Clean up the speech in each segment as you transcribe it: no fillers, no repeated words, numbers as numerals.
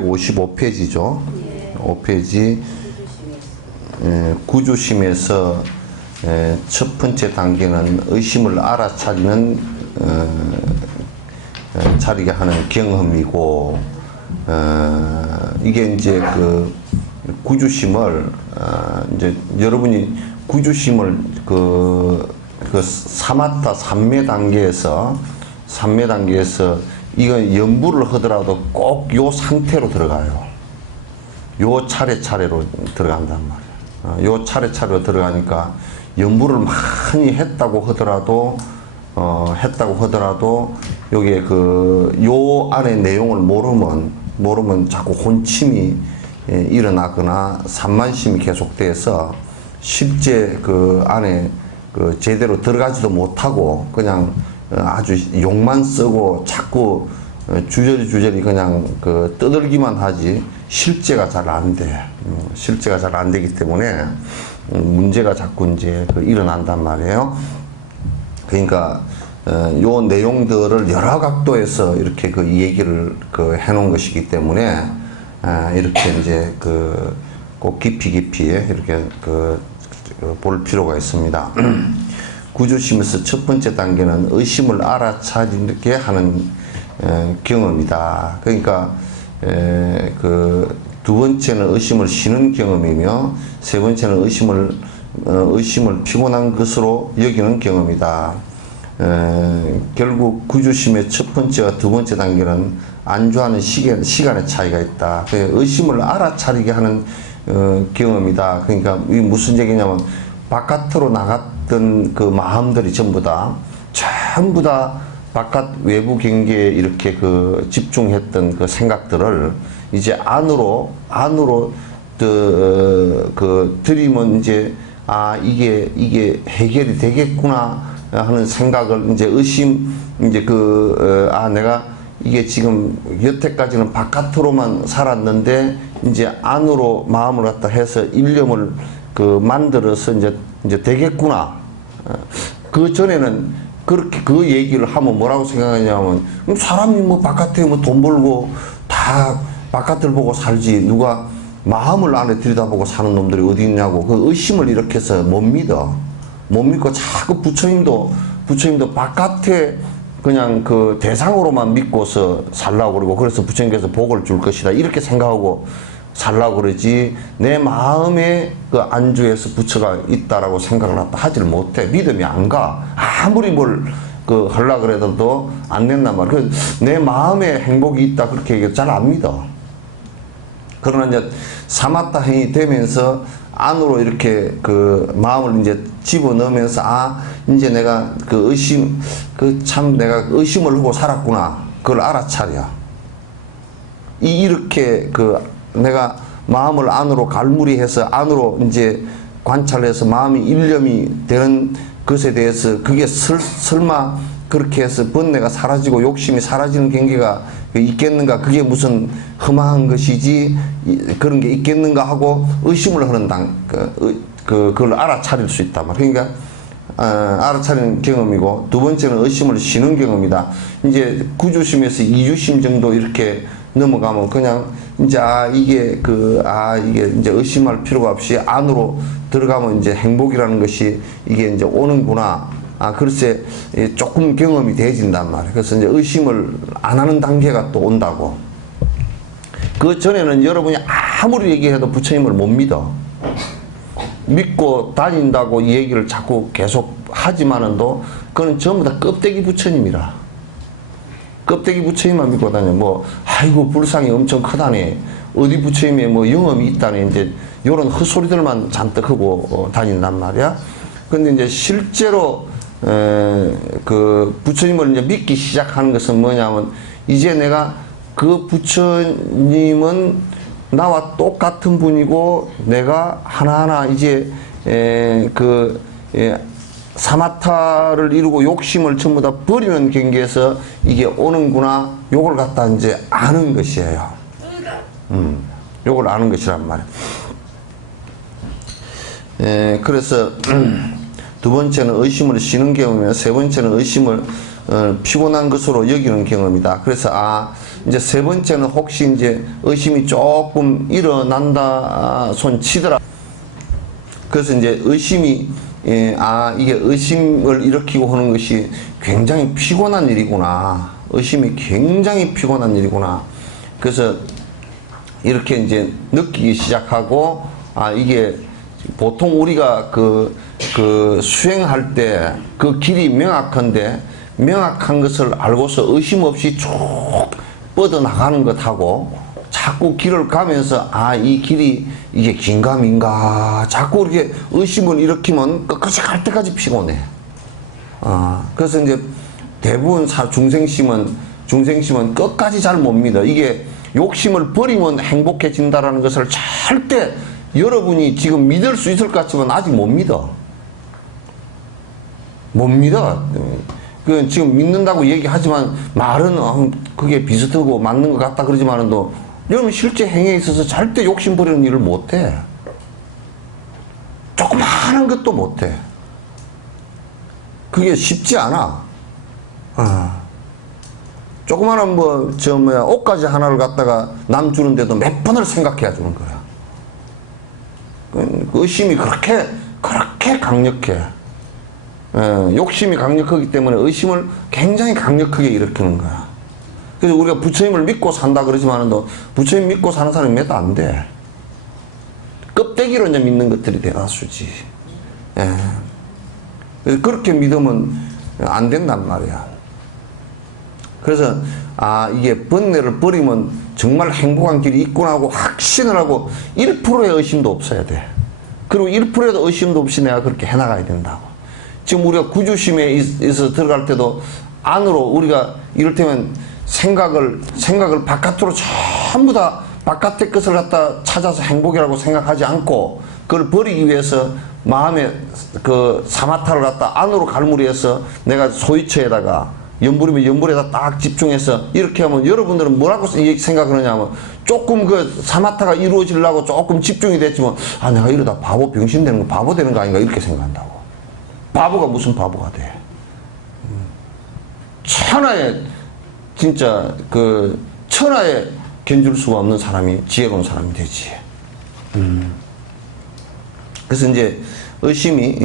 455페이지죠. 5페이지 구조심에서 첫 번째 단계는 의심을 알아차리는 차리게 하는 경험이고, 이게 이제 그 구조심을 이제 여러분이 구조심을 그 사마타 3매 단계에서 이거 연부를 하더라도 꼭 요 상태로 들어가요. 요 차례차례로 들어간단 말이에요. 요 차례차례로 들어가니까 연부를 많이 했다고 하더라도 요게 요 안에 내용을 모르면 자꾸 혼침이 일어나거나 산만심이 계속돼서 실제 그 안에 그 제대로 들어가지도 못하고 그냥 아주 욕만 쓰고 자꾸 주저리 그냥 그 떠들기만 하지 실제가 잘 안 돼. 실제가 잘 안 되기 때문에 문제가 자꾸 이제 일어난단 말이에요. 그러니까 요 내용들을 여러 각도에서 이렇게 이 얘기를 해놓은 것이기 때문에 이렇게 이제 꼭 깊이 이렇게 볼 필요가 있습니다. 구조심에서 첫 번째 단계는 의심을 알아차리게 하는 경험이다. 그러니까 두 번째는 의심을 쉬는 경험이며 세 번째는 의심을 피곤한 것으로 여기는 경험이다. 결국 구조심의 첫 번째와 두 번째 단계는 안주하는 시간의 차이가 있다. 의심을 알아차리게 하는 경험이다. 그러니까 이 무슨 얘기냐면 바깥으로 나갔던 그 마음들이 전부 다 바깥 외부 경계에 이렇게 집중했던 그 생각들을 이제 안으로 들이면 이제 이게 해결이 되겠구나 하는 생각을 이제 내가 이게 지금 여태까지는 바깥으로만 살았는데 이제 안으로 마음을 갖다 해서 일념을 만들어서 이제 되겠구나. 그 전에는 그렇게 그 얘기를 하면 뭐라고 생각하냐면 사람이 뭐 바깥에 뭐 돈 벌고 다 바깥을 보고 살지 누가 마음을 안에 들여다보고 사는 놈들이 어디 있냐고 그 의심을 이렇게 해서 못 믿고 자꾸 부처님도 바깥에 그냥 그 대상으로만 믿고서 살라고 그러고 그래서 부처님께서 복을 줄 것이다 이렇게 생각하고 살라고 그러지 내 마음에 그 안주에서 부처가 있다라고 생각을 하지를 못해. 믿음이 안 가. 아무리 뭘 하려고 그래도 안 된단 말이야. 내 마음에 행복이 있다 그렇게 얘기해도 잘 안 믿어. 그러나 이제 사마타 행이 되면서 안으로 이렇게 마음을 이제 집어넣으면서 이제 내가 내가 의심을 하고 살았구나. 그걸 알아차려. 이렇게 내가 마음을 안으로 갈무리해서 안으로 이제 관찰해서 마음이 일념이 되는 것에 대해서 그게 설마 그렇게 해서 번뇌가 사라지고 욕심이 사라지는 경계가 있겠는가? 그게 무슨 험한 것이지 그런 게 있겠는가 하고 의심을 하는 그걸 알아차릴 수 있단 말이야. 그러니까 알아차리는 경험이고 두 번째는 의심을 쉬는 경험이다. 이제 구조심에서 이주심 정도 이렇게 넘어가면 그냥 이제 이게 이제 의심할 필요가 없이 안으로 들어가면 이제 행복이라는 것이 이게 이제 오는구나. 글쎄 조금 경험이 돼진단 말이에요. 그래서 이제 의심을 안 하는 단계가 또 온다고. 그 전에는 여러분이 아무리 얘기해도 부처님을 못 믿어. 믿고 다닌다고 이 얘기를 자꾸 계속 하지만은도 그건 전부 다 껍데기 부처님이라. 껍데기 부처님만 믿고 다녀. 아이고 불상이 엄청 크다네. 어디 부처님에 영험이 있다네. 이제 요런 헛소리들만 잔뜩 하고 다닌단 말이야. 근데 이제 실제로 부처님을 이제 믿기 시작하는 것은 뭐냐면 이제 내가 그 부처님은 나와 똑같은 분이고 내가 하나하나 이제 사마타를 이루고 욕심을 전부 다 버리는 경계에서 이게 오는구나. 요걸 갖다 이제 아는 것이에요. 요걸 아는 것이란 말이에요. 그래서 두 번째는 의심을 쉬는 경험이며 세 번째는 의심을 피곤한 것으로 여기는 경험이다. 그래서 이제 세 번째는 혹시 이제 의심이 조금 일어난다 손 치더라. 그래서 이제 의심이 이게 의심을 일으키고 하는 것이 굉장히 피곤한 일이구나. 의심이 굉장히 피곤한 일이구나. 그래서 이렇게 이제 느끼기 시작하고 이게 보통 우리가 그 수행할 때 그 길이 명확한데 명확한 것을 알고서 의심 없이 쭉 뻗어나가는 것하고 자꾸 길을 가면서 이 길이 이게 긴가민가 자꾸 이렇게 의심을 일으키면 끝까지 갈 때까지 피곤해. 그래서 이제 대부분 중생심은 끝까지 잘 못 믿어. 이게 욕심을 버리면 행복해진다라는 것을 절대 여러분이 지금 믿을 수 있을 것 같지만 아직 못 믿어. 못 믿어. 그 지금 믿는다고 얘기하지만 말은 그게 비슷하고 맞는 것 같다 그러지만도 여러분 실제 행위에 있어서 절대 욕심 버리는 일을 못해. 조그마한 것도 못해. 그게 쉽지 않아. 조그마한 옷가지 하나를 갖다가 남 주는데도 몇 번을 생각해야 주는 거야. 의심이 그렇게 강력해. 욕심이 강력하기 때문에 의심을 굉장히 강력하게 일으키는 거야. 그래서 우리가 부처님을 믿고 산다 그러지만도 부처님 믿고 사는 사람이 몇 안 돼. 껍데기로 이제 믿는 것들이 대다수지. 그래서 그렇게 믿으면 안 된단 말이야. 그래서 이게 번뇌를 버리면 정말 행복한 길이 있구나 하고 확신을 하고 1%의 의심도 없어야 돼. 그리고 1%의 의심도 없이 내가 그렇게 해나가야 된다고. 지금 우리가 구주심에 있어서 들어갈 때도 안으로 우리가 이를테면 생각을 바깥으로 전부 다 바깥의 것을 갖다 찾아서 행복이라고 생각하지 않고 그걸 버리기 위해서 마음의 그 사마타를 갖다 안으로 갈무리해서 내가 소위처에다가 연불이면 연불에다 딱 집중해서 이렇게 하면 여러분들은 뭐라고 생각하느냐 하면 조금 그 사마타가 이루어지려고 조금 집중이 됐지만 내가 이러다 바보 병신 되는 거 바보 되는 거 아닌가 이렇게 생각한다고. 바보가 무슨 바보가 돼. 천하에 진짜 천하에 견줄 수가 없는 사람이 지혜로운 사람이 되지. 그래서 이제 의심이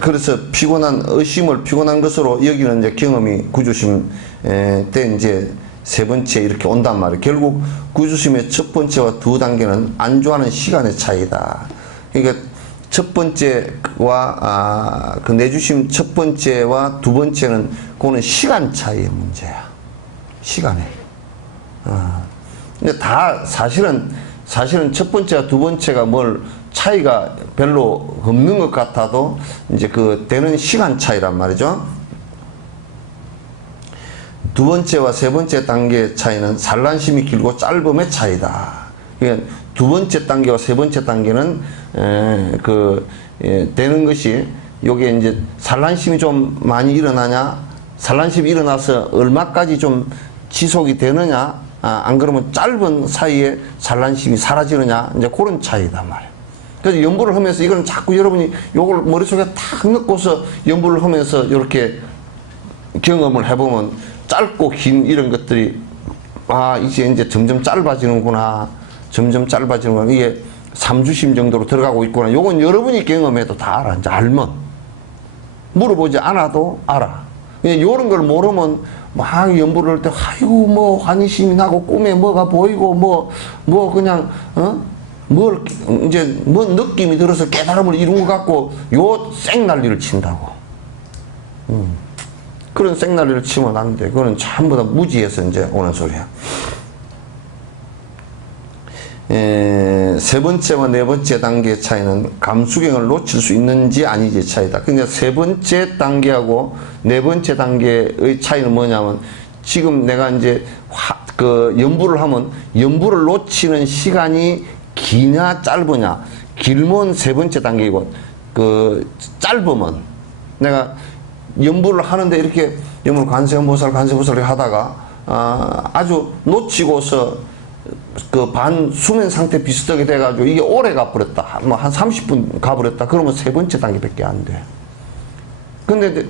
그래서 의심을 피곤한 것으로 여기는 이제 경험이 구주심 때 이제 세 번째 이렇게 온단 말이에요. 결국 구주심의 첫 번째와 두 단계는 안주하는 시간의 차이다. 그러니까 첫 번째와 그 내주심 첫 번째와 두 번째는 그거는 시간 차이의 문제야. 시간에. 근데 다 사실은 첫 번째와 두 번째가 뭘 차이가 별로 없는 것 같아도 이제 그 되는 시간 차이란 말이죠. 두 번째와 세 번째 단계의 차이는 산란심이 길고 짧음의 차이다. 그러니까 두 번째 단계와 세 번째 단계는 되는 것이 요게 이제 산란심이 좀 많이 일어나냐, 산란심이 일어나서 얼마까지 좀 지속이 되느냐, 안 그러면 짧은 사이에 산란심이 사라지느냐, 이제 그런 차이다 말이에요. 그래서 연불을 하면서 이건 자꾸 여러분이 요걸 머릿속에 탁 넣고서 연불을 하면서 이렇게 경험을 해보면 짧고 긴 이런 것들이 이제 점점 짧아지는구나. 점점 짧아지는구나. 이게 삼주심 정도로 들어가고 있구나. 요건 여러분이 경험해도 다 알아. 이제 알면. 물어보지 않아도 알아. 요런 걸 모르면 막 연불을 할 때 아이고 환희심이 나고 꿈에 뭐가 보이고 그냥 이제 느낌이 들어서 깨달음을 이룬 것 같고 요 생난리를 친다고. 그런 생난리를 치면 안 돼. 그거는 전부 다 무지해서 이제 오는 소리야. 세 번째와 네 번째 단계의 차이는 감수경을 놓칠 수 있는지 아니지의 차이다. 그러니까 세 번째 단계하고 네 번째 단계의 차이는 뭐냐면 지금 내가 이제 연불을 하면 연불을 놓치는 시간이 기냐 짧으냐. 길면 세 번째 단계이고 짧으면 내가 연불을 하는데 이렇게 연불 관세음보살 하다가 아주 놓치고서 반 수면 상태 비슷하게 돼가지고 이게 오래 가버렸다. 한 30분 가버렸다. 그러면 세 번째 단계밖에 안 돼. 근데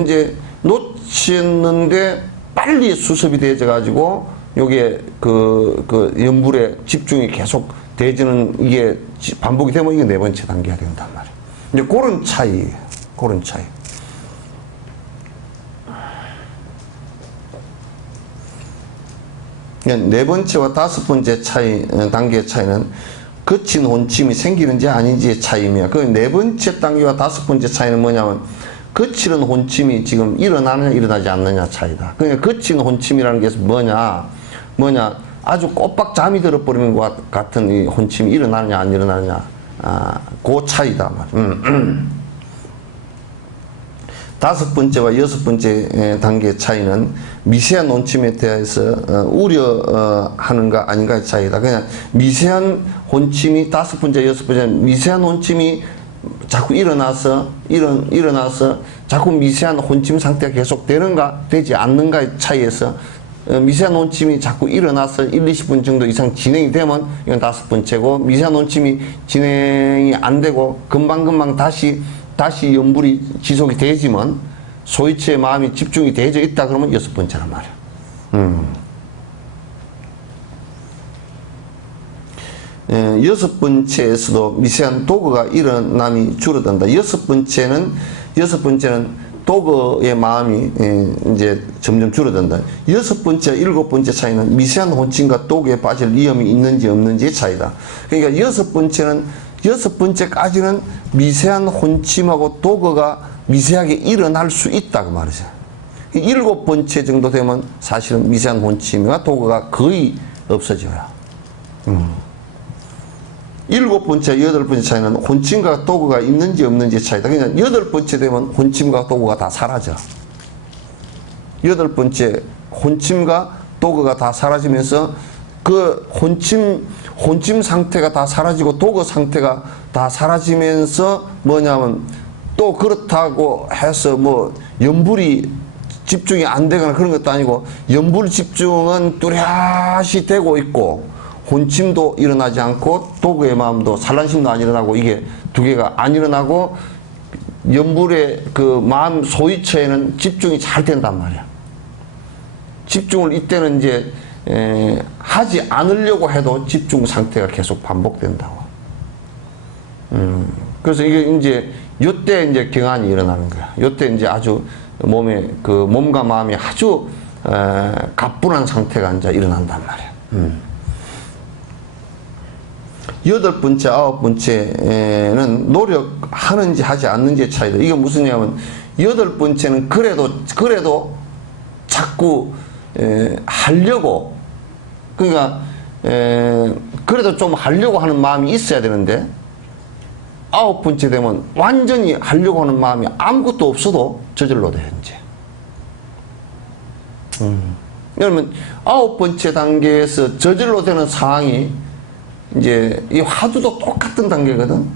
이제 놓쳤는데 빨리 수습이 되져 가지고 요게 그 염불에 집중이 계속 되지는 이게 반복이 되면 이게 네 번째 단계가 된단 말이에요. 이제 그런 차이예요. 그런 차이. 네 번째와 다섯 번째 차이, 단계의 차이는 거친 혼침이 생기는지 아닌지의 차이며, 그 네 번째 단계와 다섯 번째 차이는 뭐냐면, 거치는 혼침이 지금 일어나느냐, 일어나지 않느냐 차이다. 그러니까 거친 혼침이라는 게 뭐냐, 아주 꼬박 잠이 들어버리는 것 같은 이 혼침이 일어나느냐, 안 일어나느냐, 그 차이다. 다섯 번째와 여섯 번째 단계의 차이는 미세한 혼침에 대해서 우려하는가 아닌가의 차이다. 그냥 미세한 혼침이 다섯 번째, 여섯 번째 미세한 혼침이 자꾸 일어나서 자꾸 미세한 혼침 상태가 계속 되는가 되지 않는가의 차이에서 미세한 혼침이 자꾸 일어나서 1, 20분 정도 이상 진행이 되면 이건 다섯 번째고, 미세한 혼침이 진행이 안 되고 금방금방 다시 염불이 지속이 되지만 소이치의 마음이 집중이 되어져 있다 그러면 여섯 번째란 말이야. 여섯 번째에서도 미세한 도거가 일어남이 줄어든다. 여섯 번째는 도거의 마음이 이제 점점 줄어든다. 여섯 번째, 일곱 번째 차이는 미세한 혼침과 도거에 빠질 위험이 있는지 없는지의 차이다. 그러니까 여섯 번째까지는 미세한 혼침하고 도거가 미세하게 일어날 수 있다 그 말이죠. 일곱 번째 정도 되면 사실은 미세한 혼침과 도거가 거의 없어져요. 일곱 번째, 여덟 번째 차이는 혼침과 도거가 있는지 없는지의 차이다. 그러니까 여덟 번째 되면 혼침과 도거가 다 사라져. 여덟 번째 혼침과 도거가 다 사라지면서 그 혼침 상태가 다 사라지고 도거 상태가 다 사라지면서 뭐냐면 또 그렇다고 해서 뭐 염불이 집중이 안 되거나 그런 것도 아니고, 염불 집중은 뚜렷이 되고 있고 혼침도 일어나지 않고 도거의 마음도 산란심도 안 일어나고, 이게 두 개가 안 일어나고 염불의 그 마음 소위처에는 집중이 잘 된단 말이야. 집중을 이때는 이제 하지 않으려고 해도 집중 상태가 계속 반복된다고. 그래서 이게 이제 요때 이제 경안이 일어나는 거야. 요때 이제 아주 몸과 마음이 아주 가뿐한 상태가 이제 일어난단 말이야. 여덟 번째, 아홉 번째는 노력하는지 하지 않는지의 차이다. 이게 무슨냐면, 여덟 번째는 그래도 자꾸 하려고, 그러니까 그래도 좀 하려고 하는 마음이 있어야 되는데, 아홉 번째 되면 완전히 하려고 하는 마음이 아무것도 없어도 저절로 돼 이제. 그러면 아홉 번째 단계에서 저절로 되는 상황이 이제 이 화두도 똑같은 단계거든.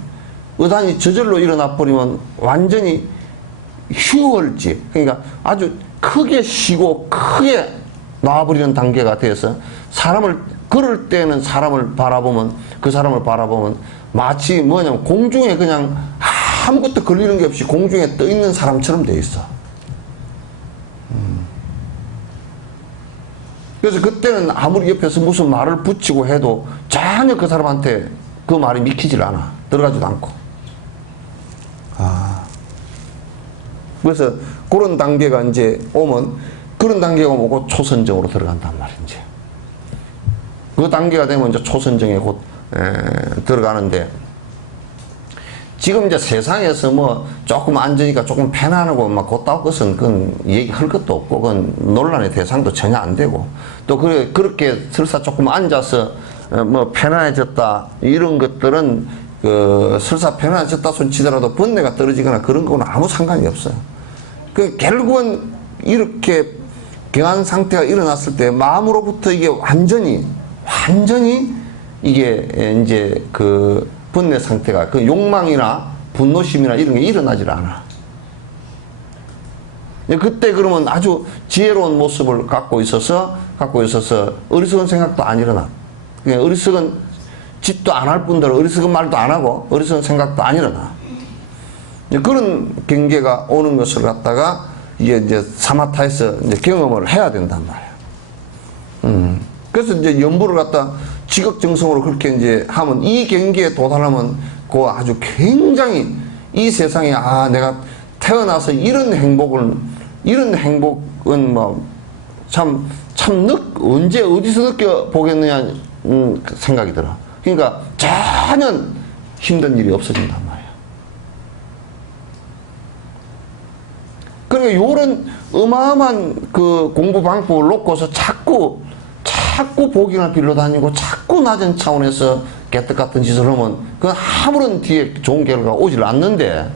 의단이 저절로 일어나 버리면 완전히 휴월지, 그러니까 아주 크게 쉬고 크게 놔버리는 단계가 돼서 그럴 때는 그 사람을 바라보면 마치 뭐냐면 공중에 그냥 아무것도 걸리는 게 없이 공중에 떠 있는 사람처럼 돼 있어. 그래서 그때는 아무리 옆에서 무슨 말을 붙이고 해도 전혀 그 사람한테 그 말이 믿기질 않아. 들어가지도 않고. 그래서 그런 단계가 이제 오면, 그런 단계가 오고 초선정으로 들어간단 말이지. 그 단계가 되면 이제 초선정에 곧 들어가는데, 지금 이제 세상에서 뭐 조금 앉으니까 조금 편안하고 막 곧다운 것은 그건 얘기할 것도 없고, 그건 논란의 대상도 전혀 안 되고, 또 그렇게 설사 조금 앉아서 뭐 편안해졌다 이런 것들은 설사 편안해졌다 손치더라도 번뇌가 떨어지거나 그런 거는 아무 상관이 없어요. 결국은 이렇게 경안 상태가 일어났을 때 마음으로부터 이게 완전히 이게 이제 그 번뇌 상태가, 그 욕망이나 분노심이나 이런 게 일어나질 않아. 그때 그러면 아주 지혜로운 모습을 갖고 있어서 어리석은 생각도 안 일어나. 어리석은 짓도 안 할 뿐더러 어리석은 말도 안 하고 어리석은 생각도 안 일어나. 그런 경계가 오는 것을 갖다가 이제 사마타에서 이제 경험을 해야 된단 말이야. 그래서 이제 연부를 갖다 지극정성으로 그렇게 이제 하면 이 경기에 도달하면 그 아주 굉장히 이 세상에 내가 태어나서 이런 행복은 뭐 언제 어디서 느껴보겠느냐 생각이 들어. 그러니까 전혀 힘든 일이 없어진단 말이야. 그러니까 요런 어마어마한 그 공부 방법을 놓고서 자꾸 복이나 빌러 다니고 자꾸 낮은 차원에서 개떡 같은 짓을 하면 그건 아무런 뒤에 좋은 결과가 오질 않는데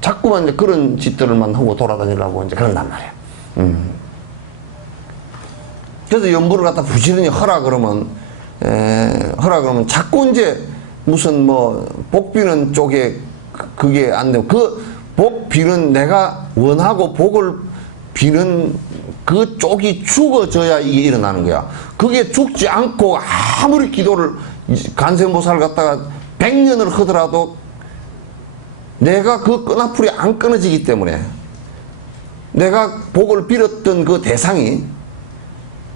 자꾸만 이제 그런 짓들만 하고 돌아다니려고 이제 그런단 말이야. 그래서 연부를 갖다 부지런히 하라 그러면 자꾸 이제 무슨 뭐 복 비는 쪽에 그게 안 되고 그 복 비는 내가 원하고 복을 비는 그 쪽이 죽어져야 이게 일어나는 거야. 그게 죽지 않고 아무리 기도를 관세음보살을 갖다가 100년을 하더라도 내가 그 끈앞풀이 안 끊어지기 때문에 내가 복을 빌었던 그 대상이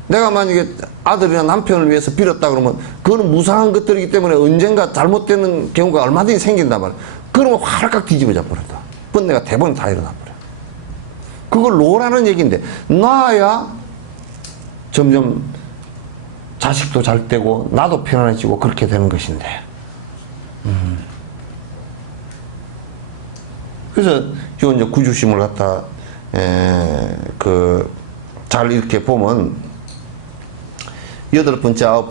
내가 만약에 아들이나 남편을 위해서 빌었다 그러면 그거는 무상한 것들이기 때문에 언젠가 잘못되는 경우가 얼마든지 생긴단 말이야. 그러면 화락각 뒤집어져 버렸다. 번뇌가 대부분 다 일어나 버려. 그걸 놓으라는 얘기인데 놔야 점점 자식도 잘 되고 나도 편안해지고 그렇게 되는 것인데 그래서 요 이제 구주심을 갖다 잘 이렇게 보면 여덟 번째, 아홉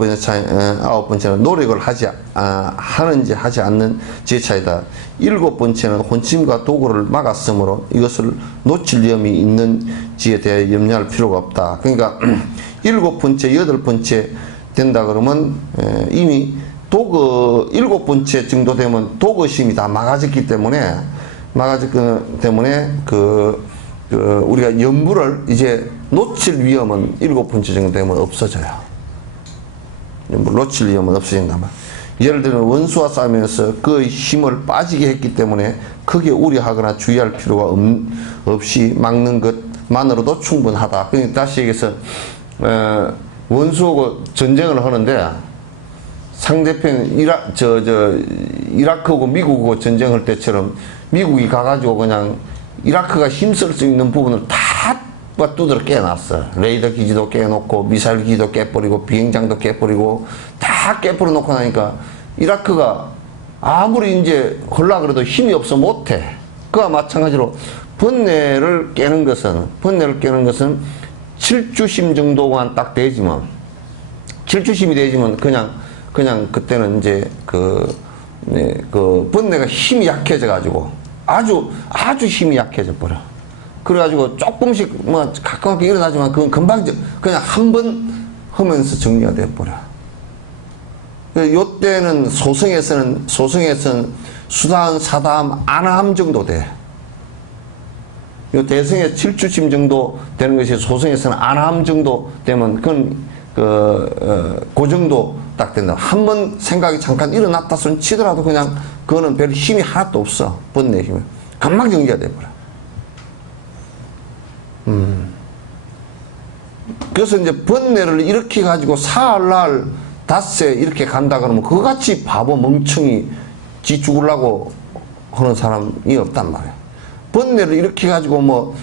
번째는 노력을 하는지 하지 않는 제 차이다. 일곱 번째는 혼침과 도구를 막았으므로 이것을 놓칠 위험이 있는지에 대해 염려할 필요가 없다. 그러니까 일곱 번째, 여덟 번째 된다 그러면 이미 일곱 번째 정도 되면 도구심이 다 막아졌기 때문에 우리가 염불을 이제 놓칠 위험은 일곱 번째 정도 되면 없어져요. 놓칠 위험은 없어진단 말이야. 예를 들면 원수와 싸우면서 그 힘을 빠지게 했기 때문에 크게 우려하거나 주의할 필요가 없이 막는 것만으로도 충분하다. 그러니까 다시 얘기해서 원수하고 전쟁을 하는데 상대편 이라크하고 미국하고 전쟁할 때처럼 미국이 가가지고 그냥 이라크가 힘쓸 수 있는 부분을 다 두드러 깨놨어. 레이더 기지도 깨놓고 미사일 기지도 깨버리고 비행장도 깨버리고 다 깨버려 놓고 나니까 이라크가 아무리 이제 헐라 그래도 힘이 없어 못해. 그와 마찬가지로 번뇌를 깨는 것은 칠주심 정도만 딱 되지만 칠주심이 되지만 그냥 그때는 이제 그 번뇌가 힘이 약해져 가지고 아주 힘이 약해져 버려. 그래가지고 조금씩 뭐 가끔씩 일어나지만 그건 금방 그냥 한 번 하면서 정리가 돼버려. 요때는 소승에서는 수다함, 사다함, 안함 정도 돼. 요 대승의 칠주심 정도 되는 것이 소승에서는 안함 정도 되면 그건 그 정도 딱 된다. 한 번 생각이 잠깐 일어났다 손 치더라도 그냥 그거는 별 힘이 하나도 없어. 번뇌 힘이. 금방 정리가 돼버려. 그래서 이제 번뇌를 이렇게 가지고 사흘날 닷새 이렇게 간다 그러면 그같이 바보 멍청이 지 죽으려고 하는 사람이 없단 말이야. 번뇌를 이렇게 가지고 뭐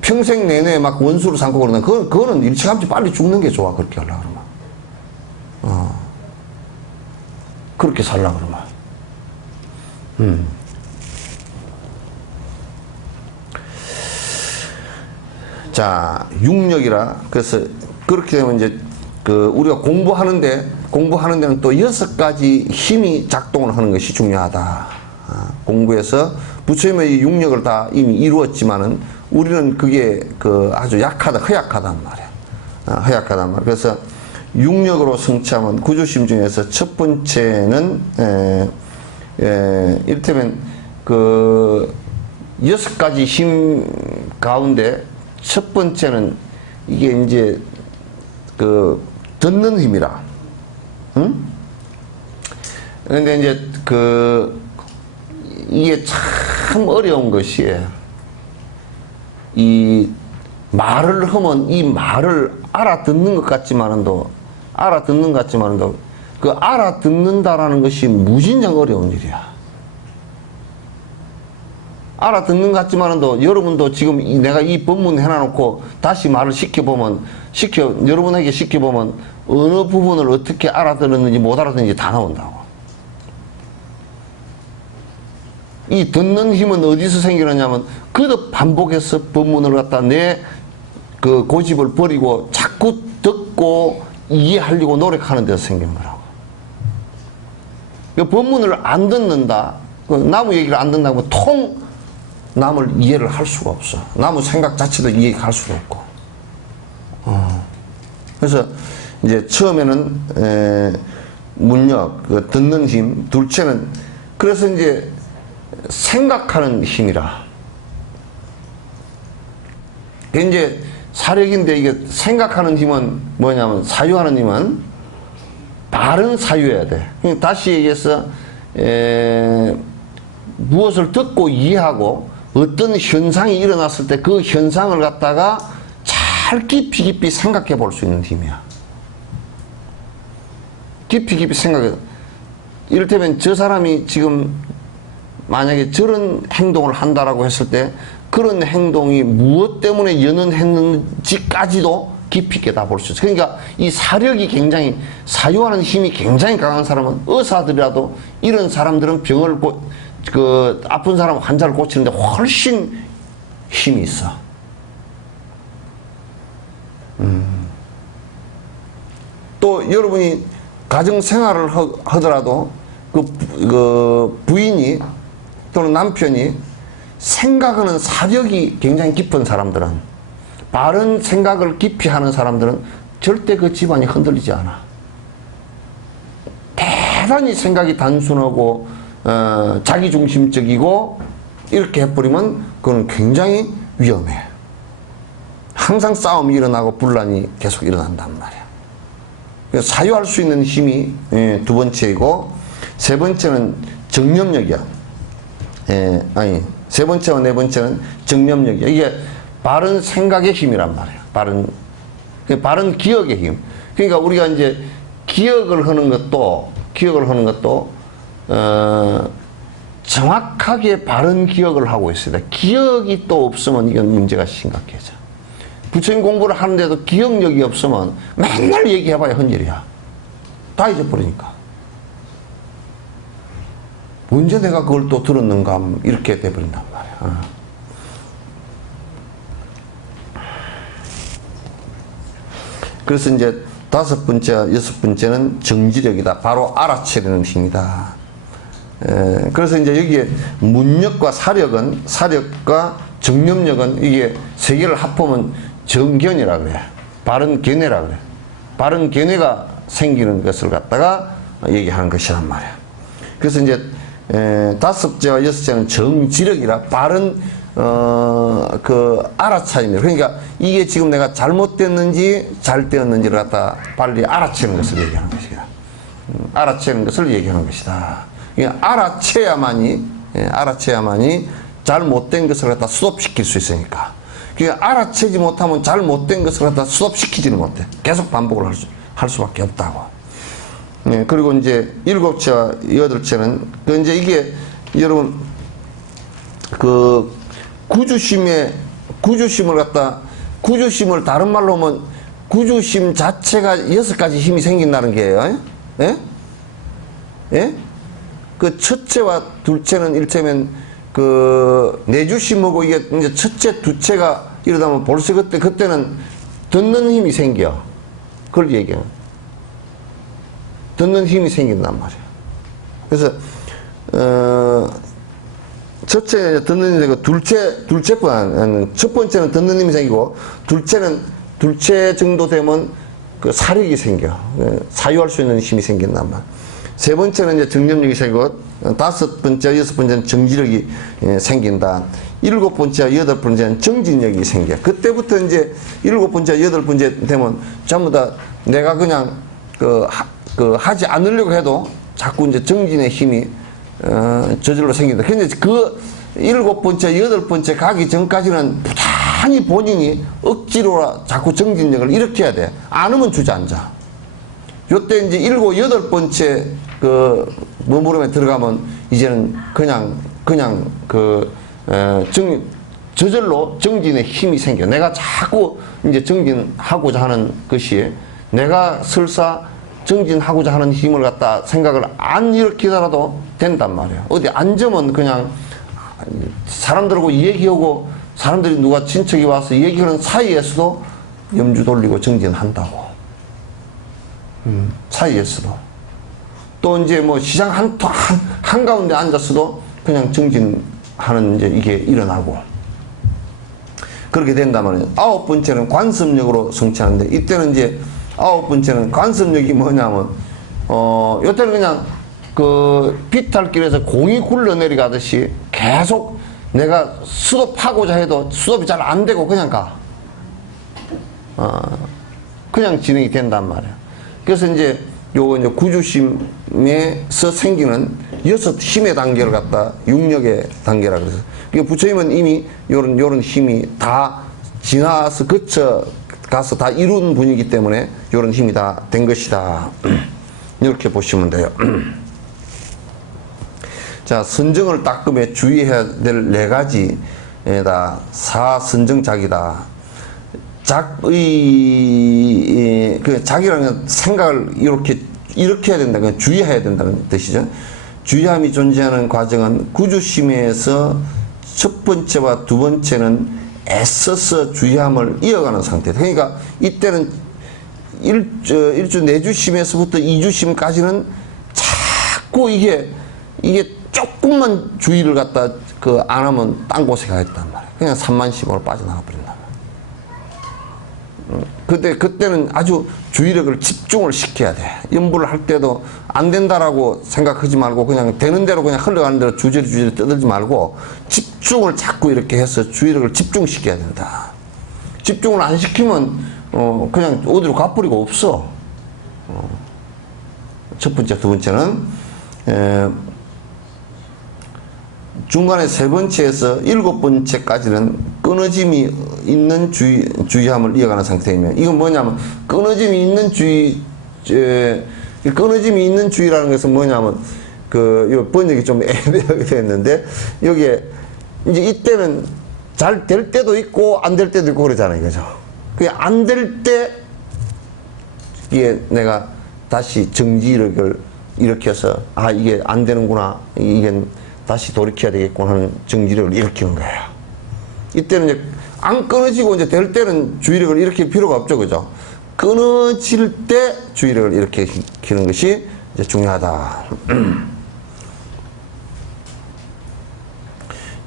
평생 내내 막 원수를 삼고 그러는 그거는 일찌감치 빨리 죽는 게 좋아. 그렇게 하려고 그러면 그렇게 살려고 그러면 자, 육력이라. 그래서 그렇게 되면 이제 우리가 공부하는 데는 또 6가지 힘이 작동을 하는 것이 중요하다. 공부에서 부처님의 이 육력을 다 이미 이루었지만은 우리는 그게 아주 허약하단 말이야. 허약하단 말이야. 그래서 육력으로 성취하면 구조심 중에서 첫 번째는 이를테면 6가지 힘 가운데 첫 번째는 이게 이제 듣는 힘이라. 응? 근데 이제 이게 참 어려운 것이에요. 이 말을 하면 이 말을 알아듣는 것 같지만도 그 알아듣는다라는 것이 무진장 어려운 일이야. 알아듣는 것 같지만도 여러분도 지금 내가 이 본문 해놔놓고 다시 말을 여러분에게 시켜보면 어느 부분을 어떻게 알아들었는지 못 알아듣는지 다 나온다고. 이 듣는 힘은 어디서 생기느냐면 그도 반복해서 본문을 갖다 내 그 고집을 버리고 자꾸 듣고 이해하려고 노력하는 데서 생기는 거라고. 그 본문을 안 듣는다. 그 나무 얘기를 안 듣는다고 남을 이해를 할 수가 없어. 나무 생각 자체도 이해할 수가 없고. 그래서 이제 처음에는 문력, 그 듣는 힘, 둘째는 그래서 이제 생각하는 힘이라. 이제 사력인데 이게 생각하는 힘은 뭐냐면 사유하는 힘은 바른 사유해야 돼. 다시 얘기해서 무엇을 듣고 이해하고 어떤 현상이 일어났을 때 그 현상을 갖다가 잘 깊이 생각해 볼 수 있는 힘이야. 깊이 생각해. 이를테면 저 사람이 지금 만약에 저런 행동을 한다라고 했을 때 그런 행동이 무엇 때문에 연연했는지까지도 깊이 있게 다 볼 수 있어. 그러니까 이 사력이 굉장히 사유하는 힘이 굉장히 강한 사람은 의사들이라도 이런 사람들은 병을 아픈 사람 환자를 고치는데 훨씬 힘이 있어. 또 여러분이 가정 생활을 하더라도 그 부인이 또는 남편이 생각하는 사력이 굉장히 깊은 사람들은, 바른 생각을 깊이 하는 사람들은 절대 그 집안이 흔들리지 않아. 대단히 생각이 단순하고 자기중심적이고 이렇게 해버리면 그건 굉장히 위험해. 항상 싸움이 일어나고 분란이 계속 일어난단 말이야. 그래서 사유할 수 있는 힘이 두 번째이고, 세 번째는 정념력이야. 세 번째와 네 번째는 정념력이야. 이게 바른 생각의 힘이란 말이야. 바른 기억의 힘. 그러니까 우리가 이제 기억을 하는 것도 정확하게 바른 기억을 하고 있어야 돼. 기억이 또 없으면 이건 문제가 심각해져. 부처님 공부를 하는데도 기억력이 없으면 맨날 얘기해봐야 헛일이야. 다 잊어버리니까. 언제 내가 그걸 또 들었는가 이렇게 돼버린단 말이야. 그래서 이제 다섯 번째, 여섯 번째는 정지력이다. 바로 알아채려는 힘이다. 그래서 이제 여기에 문력과 사력과 정념력은 이게 세 개를 합하면 정견이라 그래. 바른 견해라 그래. 바른 견해가 생기는 것을 갖다가 얘기하는 것이란 말이야. 그래서 이제 다섯째와 여섯째는 정지력이라 바른 알아차림이라. 그러니까 이게 지금 내가 잘못됐는지 잘 되었는지를 갖다 빨리 알아채는 것을 얘기하는 것이다. 알아채는 것을 얘기하는 것이다. 그러니까 알아채야만이 잘못된 것을 갖다 수습시킬 수 있으니까. 그러니까 알아채지 못하면 잘못된 것을 갖다 수습시키지는 못해. 계속 반복을 할 수밖에 없다고. 그리고 이제 일곱째와 여덟째는 이제 이게 여러분 구주심을 다른 말로 하면 구주심 자체가 여섯 가지 힘이 생긴다는 게예요. 예? 예? 그 첫째와 둘째는 일테면 내주심하고 이게 이제 첫째, 둘째가 이러다 보면 벌써 그때는 듣는 힘이 생겨. 그걸 얘기해요. 듣는 힘이 생긴단 말이야. 그래서 첫째는 듣는 힘이 생기고 첫 번째는 듣는 힘이 생기고 둘째 정도 되면 그 사력이 생겨. 사유할 수 있는 힘이 생긴단 말이야. 세 번째는 이제 정념력이 생기고, 다섯 번째, 여섯 번째는 정지력이 생긴다. 일곱 번째, 여덟 번째는 정진력이 생겨. 그때부터 이제 일곱 번째, 여덟 번째 되면 전부 다 내가 그냥 하지 않으려고 해도 자꾸 이제 정진의 힘이 저절로 생긴다. 근데 그 일곱 번째, 여덟 번째 가기 전까지는 많이 본인이 억지로 자꾸 정진력을 일으켜야 돼. 안 하면 주저앉아. 요때 이제 7, 8번째 그 머무름에 들어가면 이제는 그냥 저절로 정진의 힘이 생겨. 내가 자꾸 이제 정진하고자 하는 것이 내가 설사 정진하고자 하는 힘을 갖다 생각을 안 일으키더라도 된단 말이야. 어디 앉으면 그냥 사람들하고 얘기하고 사람들이 누가 친척이 와서 얘기하는 사이에서도 염주 돌리고 정진한다고. 사이에서도. 또 이제 뭐 시장 한가운데 앉았어도 그냥 정진하는 이제 이게 일어나고. 그렇게 된다면 9번째는 관습력으로 성취하는데 이때는 이제 9번째는 관습력이 뭐냐면 요때는 그냥 그 비탈길에서 공이 굴러내려가듯이 계속 내가 수도하고자 해도 수도이 잘 안 되고 그냥 가. 그냥 진행이 된단 말이야. 그래서 이제 요거 이제 구주심에서 생기는 6 힘의 단계를 갖다 6력의 단계라 그래서. 그러니까 부처님은 이미 요런 힘이 다 지나서 거쳐 가서 다 이룬 분이기 때문에 요런 힘이 다 된 것이다. 이렇게 보시면 돼요. 자, 선정을 닦음에 주의해야 될 4가지에다 사선정작이다. 작이라는 생각을 이렇게 해야 된다. 주의해야 된다는 뜻이죠. 주의함이 존재하는 과정은 구주심에서 첫 번째와 두 번째는 애써서 주의함을 이어가는 상태다. 그러니까 이때는 일주 내주심에서부터 이주심까지는 자꾸 이게 조금만 주의를 갖다 안 하면 딴 곳에 가겠단 말이야. 그냥 산만심으로 빠져나가 버린단 말이야. 그때는 아주 주의력을 집중을 시켜야 돼. 연부를 할 때도 안 된다라고 생각하지 말고 그냥 되는 대로 그냥 흘러가는 대로 주저리 떠들지 말고 집중을 자꾸 이렇게 해서 주의력을 집중시켜야 된다. 집중을 안 시키면 그냥 어디로 가버리고 없어. 첫 번째, 두 번째는 중간에 3번째에서 7번째까지는 끊어짐이 있는 주의함을 이어가는 상태이며, 이건 뭐냐면 끊어짐이 있는 끊어짐이 있는 주의라는 것은 뭐냐면 요 번역이 좀 애매하게 되었는데, 여기에 이제 이때는 잘 될 때도 있고 안 될 때도 있고 그러잖아요, 그죠? 그게 안 될 때 이게 내가 다시 정지력을 일으켜서 이게 안 되는구나, 이게 다시 돌이켜야 되겠구나 하는 정지력을 일으키는 거예요. 이때는 이제 안 끊어지고 이제 될 때는 주의력을 일으킬 필요가 없죠, 그죠? 끊어질 때 주의력을 일으키는 것이 이제 중요하다.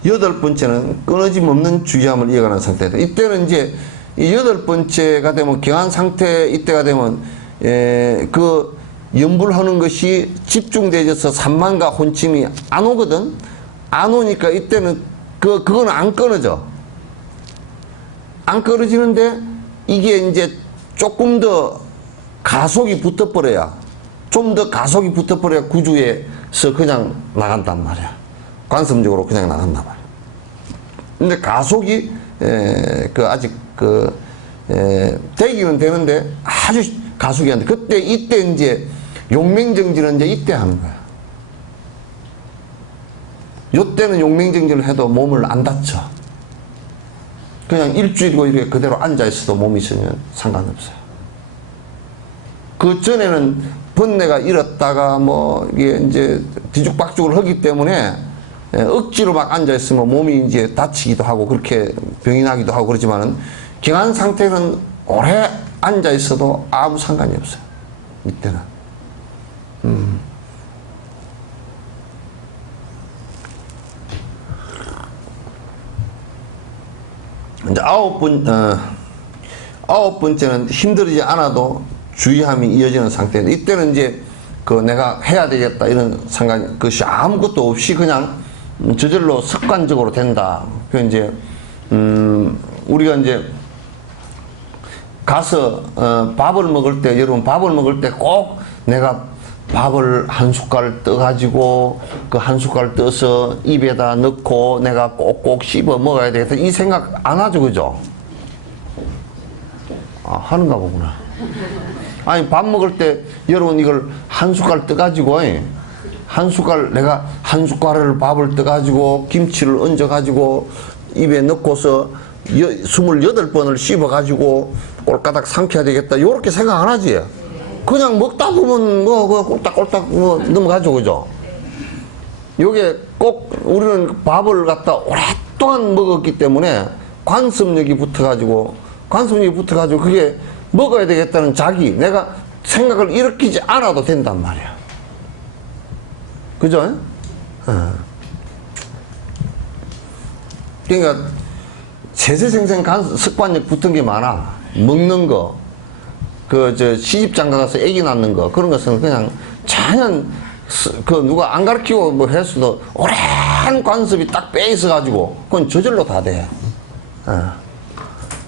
8번째는 끊어짐 없는 주의함을 이어가는 상태다. 이때는 이제 이 8번째가 되면 경한 상태, 이때가 되면 그 염불하는 것이 집중되어서 산만과 혼침이 안 오거든. 안 오니까 이때는 그건 안 끊어져. 안 끊어지는데 이게 이제 조금 더 가속이 붙어버려야, 좀 더 가속이 붙어버려야 구주에서 그냥 나간단 말이야. 관습적으로 그냥 나간단 말이야. 근데 가속이 아직 되기는 되는데 아주 가속이 안 돼. 이때 이제 용맹정진은 이제 이때 하는 거야. 요때는 용맹정진을 해도 몸을 안 다쳐. 그냥 일주일이고 이렇게 그대로 앉아있어도 몸이 있으면 상관없어요. 그 전에는 번뇌가 일었다가 이게 이제 뒤죽박죽을 하기 때문에 억지로 막 앉아있으면 몸이 이제 다치기도 하고 그렇게 병이 나기도 하고 그러지만은 경한 상태는 오래 앉아있어도 아무 상관이 없어요. 이때는. 이제 9번째는 힘들지 않아도 주의함이 이어지는 상태인데, 이때는 이제 내가 해야 되겠다 이런 것이 아무것도 없이 그냥 저절로 습관적으로 된다. 이제 우리가 이제 가서 밥을 먹을 때, 여러분 밥을 먹을 때 꼭 내가 밥을 한 숟갈 떠가지고 그 한 숟갈 떠서 입에다 넣고 내가 꼭꼭 씹어 먹어야 되겠다 이 생각 안 하죠, 그죠? 아, 하는가 보구나. 아니, 밥 먹을 때 여러분 이걸 한 숟갈 떠가지고 한 숟갈, 내가 한 숟갈을 밥을 떠가지고 김치를 얹어가지고 입에 넣고서 28번을 씹어가지고 꼴까닥 삼켜야 되겠다 요렇게 생각 안 하지. 그냥 먹다 보면 꼴딱꼴딱 넘어가죠, 그죠? 요게 꼭 우리는 밥을 갖다 오랫동안 먹었기 때문에 관습력이 붙어가지고 그게 먹어야 되겠다는 내가 생각을 일으키지 않아도 된단 말이야. 그죠? 그러니까 세세생생 습관력 붙은 게 많아. 먹는 거, 시집장가 가서 애기 낳는 거, 그런 것은 그냥 자연, 누가 안 가르치고 뭐 했어도 오랜 관습이 딱 빼 있어가지고, 그건 저절로 다 돼.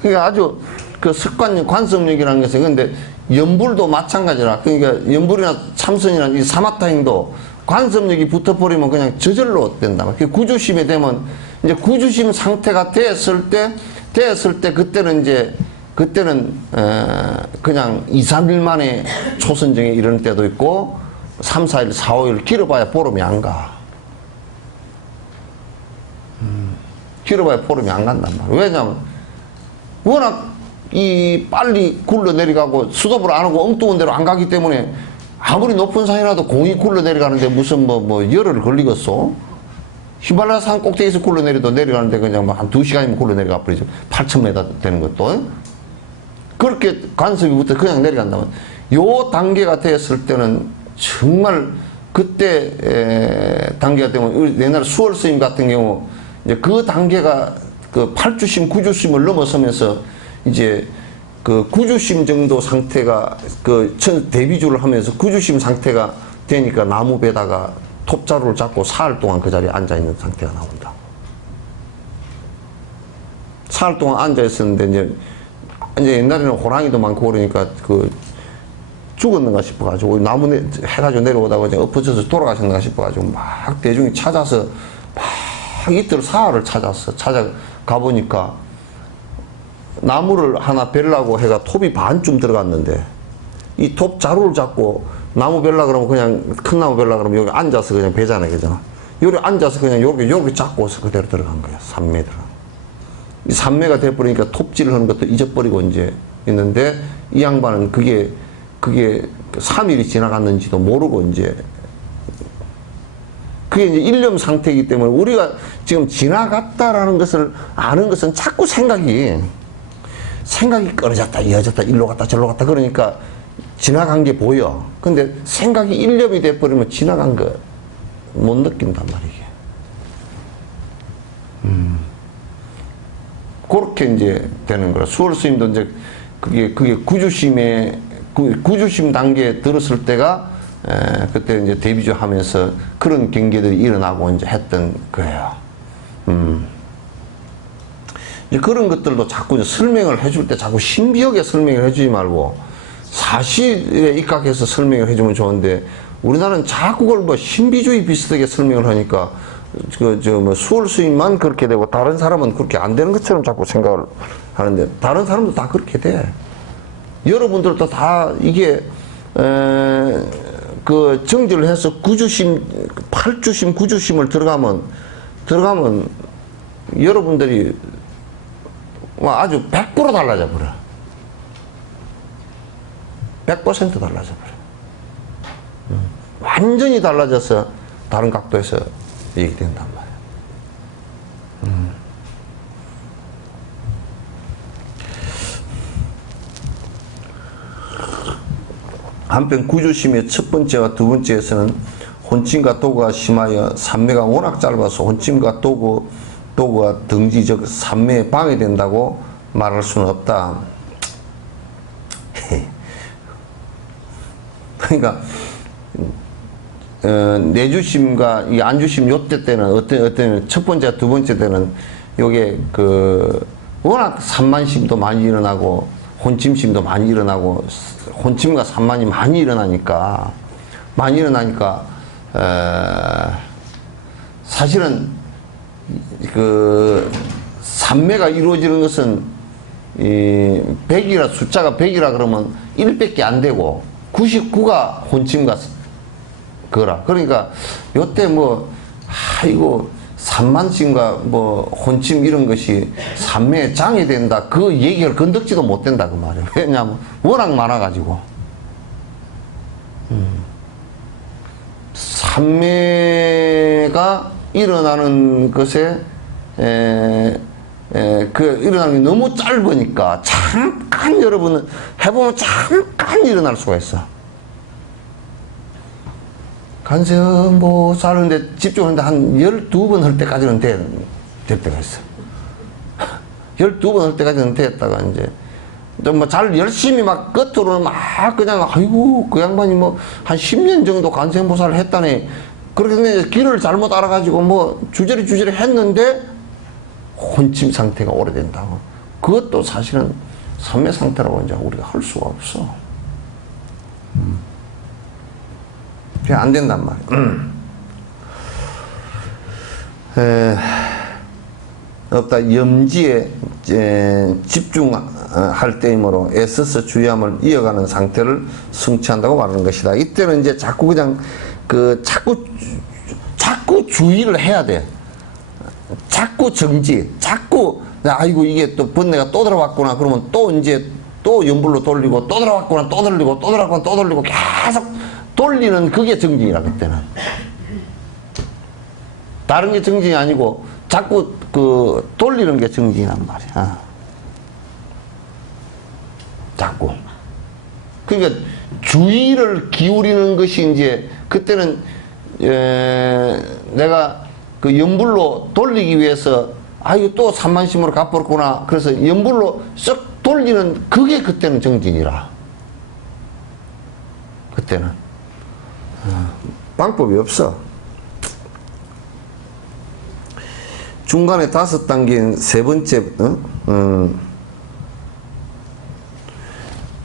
그러니까 아주 관습력이라는 것은, 근데 연불도 마찬가지라. 그러니까 연불이나 참선이나 이 사마타행도 관습력이 붙어버리면 그냥 저절로 된다. 구주심이 되면, 이제 구주심 상태가 되었을 때 그때는 그냥 2, 3일 만에 초선정에 이르는 때도 있고 3, 4일, 4, 5일 길어봐야 보름이 안 가. 길어봐야 보름이 안 간단 말이야. 왜냐면 워낙 빨리 굴러 내려가고 수도를 안 하고 엉뚱한 데로 안 가기 때문에 아무리 높은 산이라도 공이 굴러 내려가는데 무슨 열흘 걸리겠어? 히말라야 산 꼭대기에서 굴러 내려가는데 그냥 한 2시간이면 굴러 내려가 버리죠. 8,000m 되는 것도. 그렇게 관습이 붙어 그냥 내려간다면 요 단계가 되었을 때는 정말 그때 단계가 되면 우리 옛날 수월 스님 같은 경우 이제 그 단계가 그 8주심, 9주심을 넘어서면서 이제 그 9주심 정도 상태가 대비주를 하면서 9주심 상태가 되니까 나무배다가 톱자루를 잡고 사흘 동안 그 자리에 앉아있는 상태가 나온다. 사흘 동안 앉아있었는데 이제 옛날에는 호랑이도 많고 그러니까 죽었는가 싶어가지고 나무 해가지고 내려오다가 이제 엎어져서 돌아가셨는가 싶어가지고 막 대중이 찾아서 막 이틀 사흘을 찾아가보니까 나무를 하나 벨라고 해가 톱이 반쯤 들어갔는데 이 톱 자루를 잡고 나무 벨라 그러면 그냥 큰 나무 벨라 그러면 여기 앉아서 그냥 베잖아요, 그죠? 여기 앉아서 그냥 요렇게 잡고서 그대로 들어간 거야, 3m. 이 3m가 돼버리니까 톱질을 하는 것도 잊어버리고 이제 있는데 이 양반은 그게 3일이 지나갔는지도 모르고 이제 그게 이제 일념 상태이기 때문에 우리가 지금 지나갔다라는 것을 아는 것은 자꾸 생각이 끊어졌다, 이어졌다, 일로 갔다, 절로 갔다 그러니까 지나간 게 보여. 근데 생각이 일념이 돼버리면 지나간 거 못 느낀단 말이에요. 그렇게 이제 되는 거라. 수월 스님도 이제 그게 구주심 단계에 들었을 때가 그때 이제 대비주 하면서 그런 경계들이 일어나고 이제 했던 거예요. 이제 그런 것들도 자꾸 이제 설명을 해줄 때 자꾸 신비하게 설명을 해주지 말고 사실에 입각해서 설명을 해주면 좋은데 우리나라는 자꾸 그걸 신비주의 비슷하게 설명을 하니까 수월 스님만 그렇게 되고 다른 사람은 그렇게 안 되는 것처럼 자꾸 생각을 하는데 다른 사람도 다 그렇게 돼. 여러분들도 다 이게 정지를 해서 8주심, 9주심을 들어가면 여러분들이 아주 100% 달라져 버려. 100% 달라져 버려. 완전히 달라져서 다른 각도에서 얘기된단 말이야. 한편 구주심의 첫 번째와 두 번째에서는 혼침과 도구가 심하여 산매가 워낙 짧아서 혼침과 도구가 등지적 산매에 방해된다고 말할 수는 없다. 그러니까 내주심과 이 안주심 요때 때는 어떤 첫 번째 두 번째 때는 요게 워낙 산만심도 많이 일어나고 혼침심도 많이 일어나고 혼침과 산만이 많이 일어나니까 많이 일어나니까 사실은 그 산매가 이루어지는 것은 이 100이라 숫자가 100이라 그러면 1밖에 안 되고 99가 혼침과 그거라. 그러니까 요때 뭐 이거 산만침과 뭐 혼침 이런 것이 산매에 장애된다 그 얘기를 건덕지도 못 된다 그 말이에요. 왜냐하면 워낙 많아가지고 산매가 일어나는 것에 그 일어나는 게 너무 짧으니까 잠깐 여러분은 해보면 잠깐 일어날 수가 있어. 관세음보살 하는데 집중하는데 한 12번 할 때까지는 될 때가 있어. 12번 할 때까지는 됐다가 이제 뭐 잘 열심히 막 끝으로는 막 그냥 아이고 그 양반이 뭐 한 10년 정도 관세음보살을 했다니 그렇게 길을 잘못 알아가지고 뭐 주저리 했는데 혼침 상태가 오래된다고. 그것도 사실은 산매 상태라고 이제 우리가 할 수가 없어. 그게 안 된단 말이야. 없다. 염지에 집중할 때이므로 애써서 주의함을 이어가는 상태를 성취한다고 말하는 것이다. 이때는 이제 자꾸 그냥 자꾸 주의를 해야 돼. 자꾸 정지, 자꾸 아이고 이게 또 번뇌가 또 들어왔구나 그러면 또 이제 또 연불로 돌리고 또 들어왔구나 또 돌리고 또 들어왔구나 또 돌리고 계속 돌리는 그게 정진이라 그때는. 다른 게 정진이 아니고 자꾸 그 돌리는 게 정진이란 말이야. 자꾸. 그러니까 주의를 기울이는 것이 이제 그때는 내가 그 연불로 돌리기 위해서 이거 또 산만심으로 갚았구나. 그래서 연불로 쓱 돌리는 그게 그때는 정진이라. 그때는 방법이 없어. 중간에 5단계인 세 번째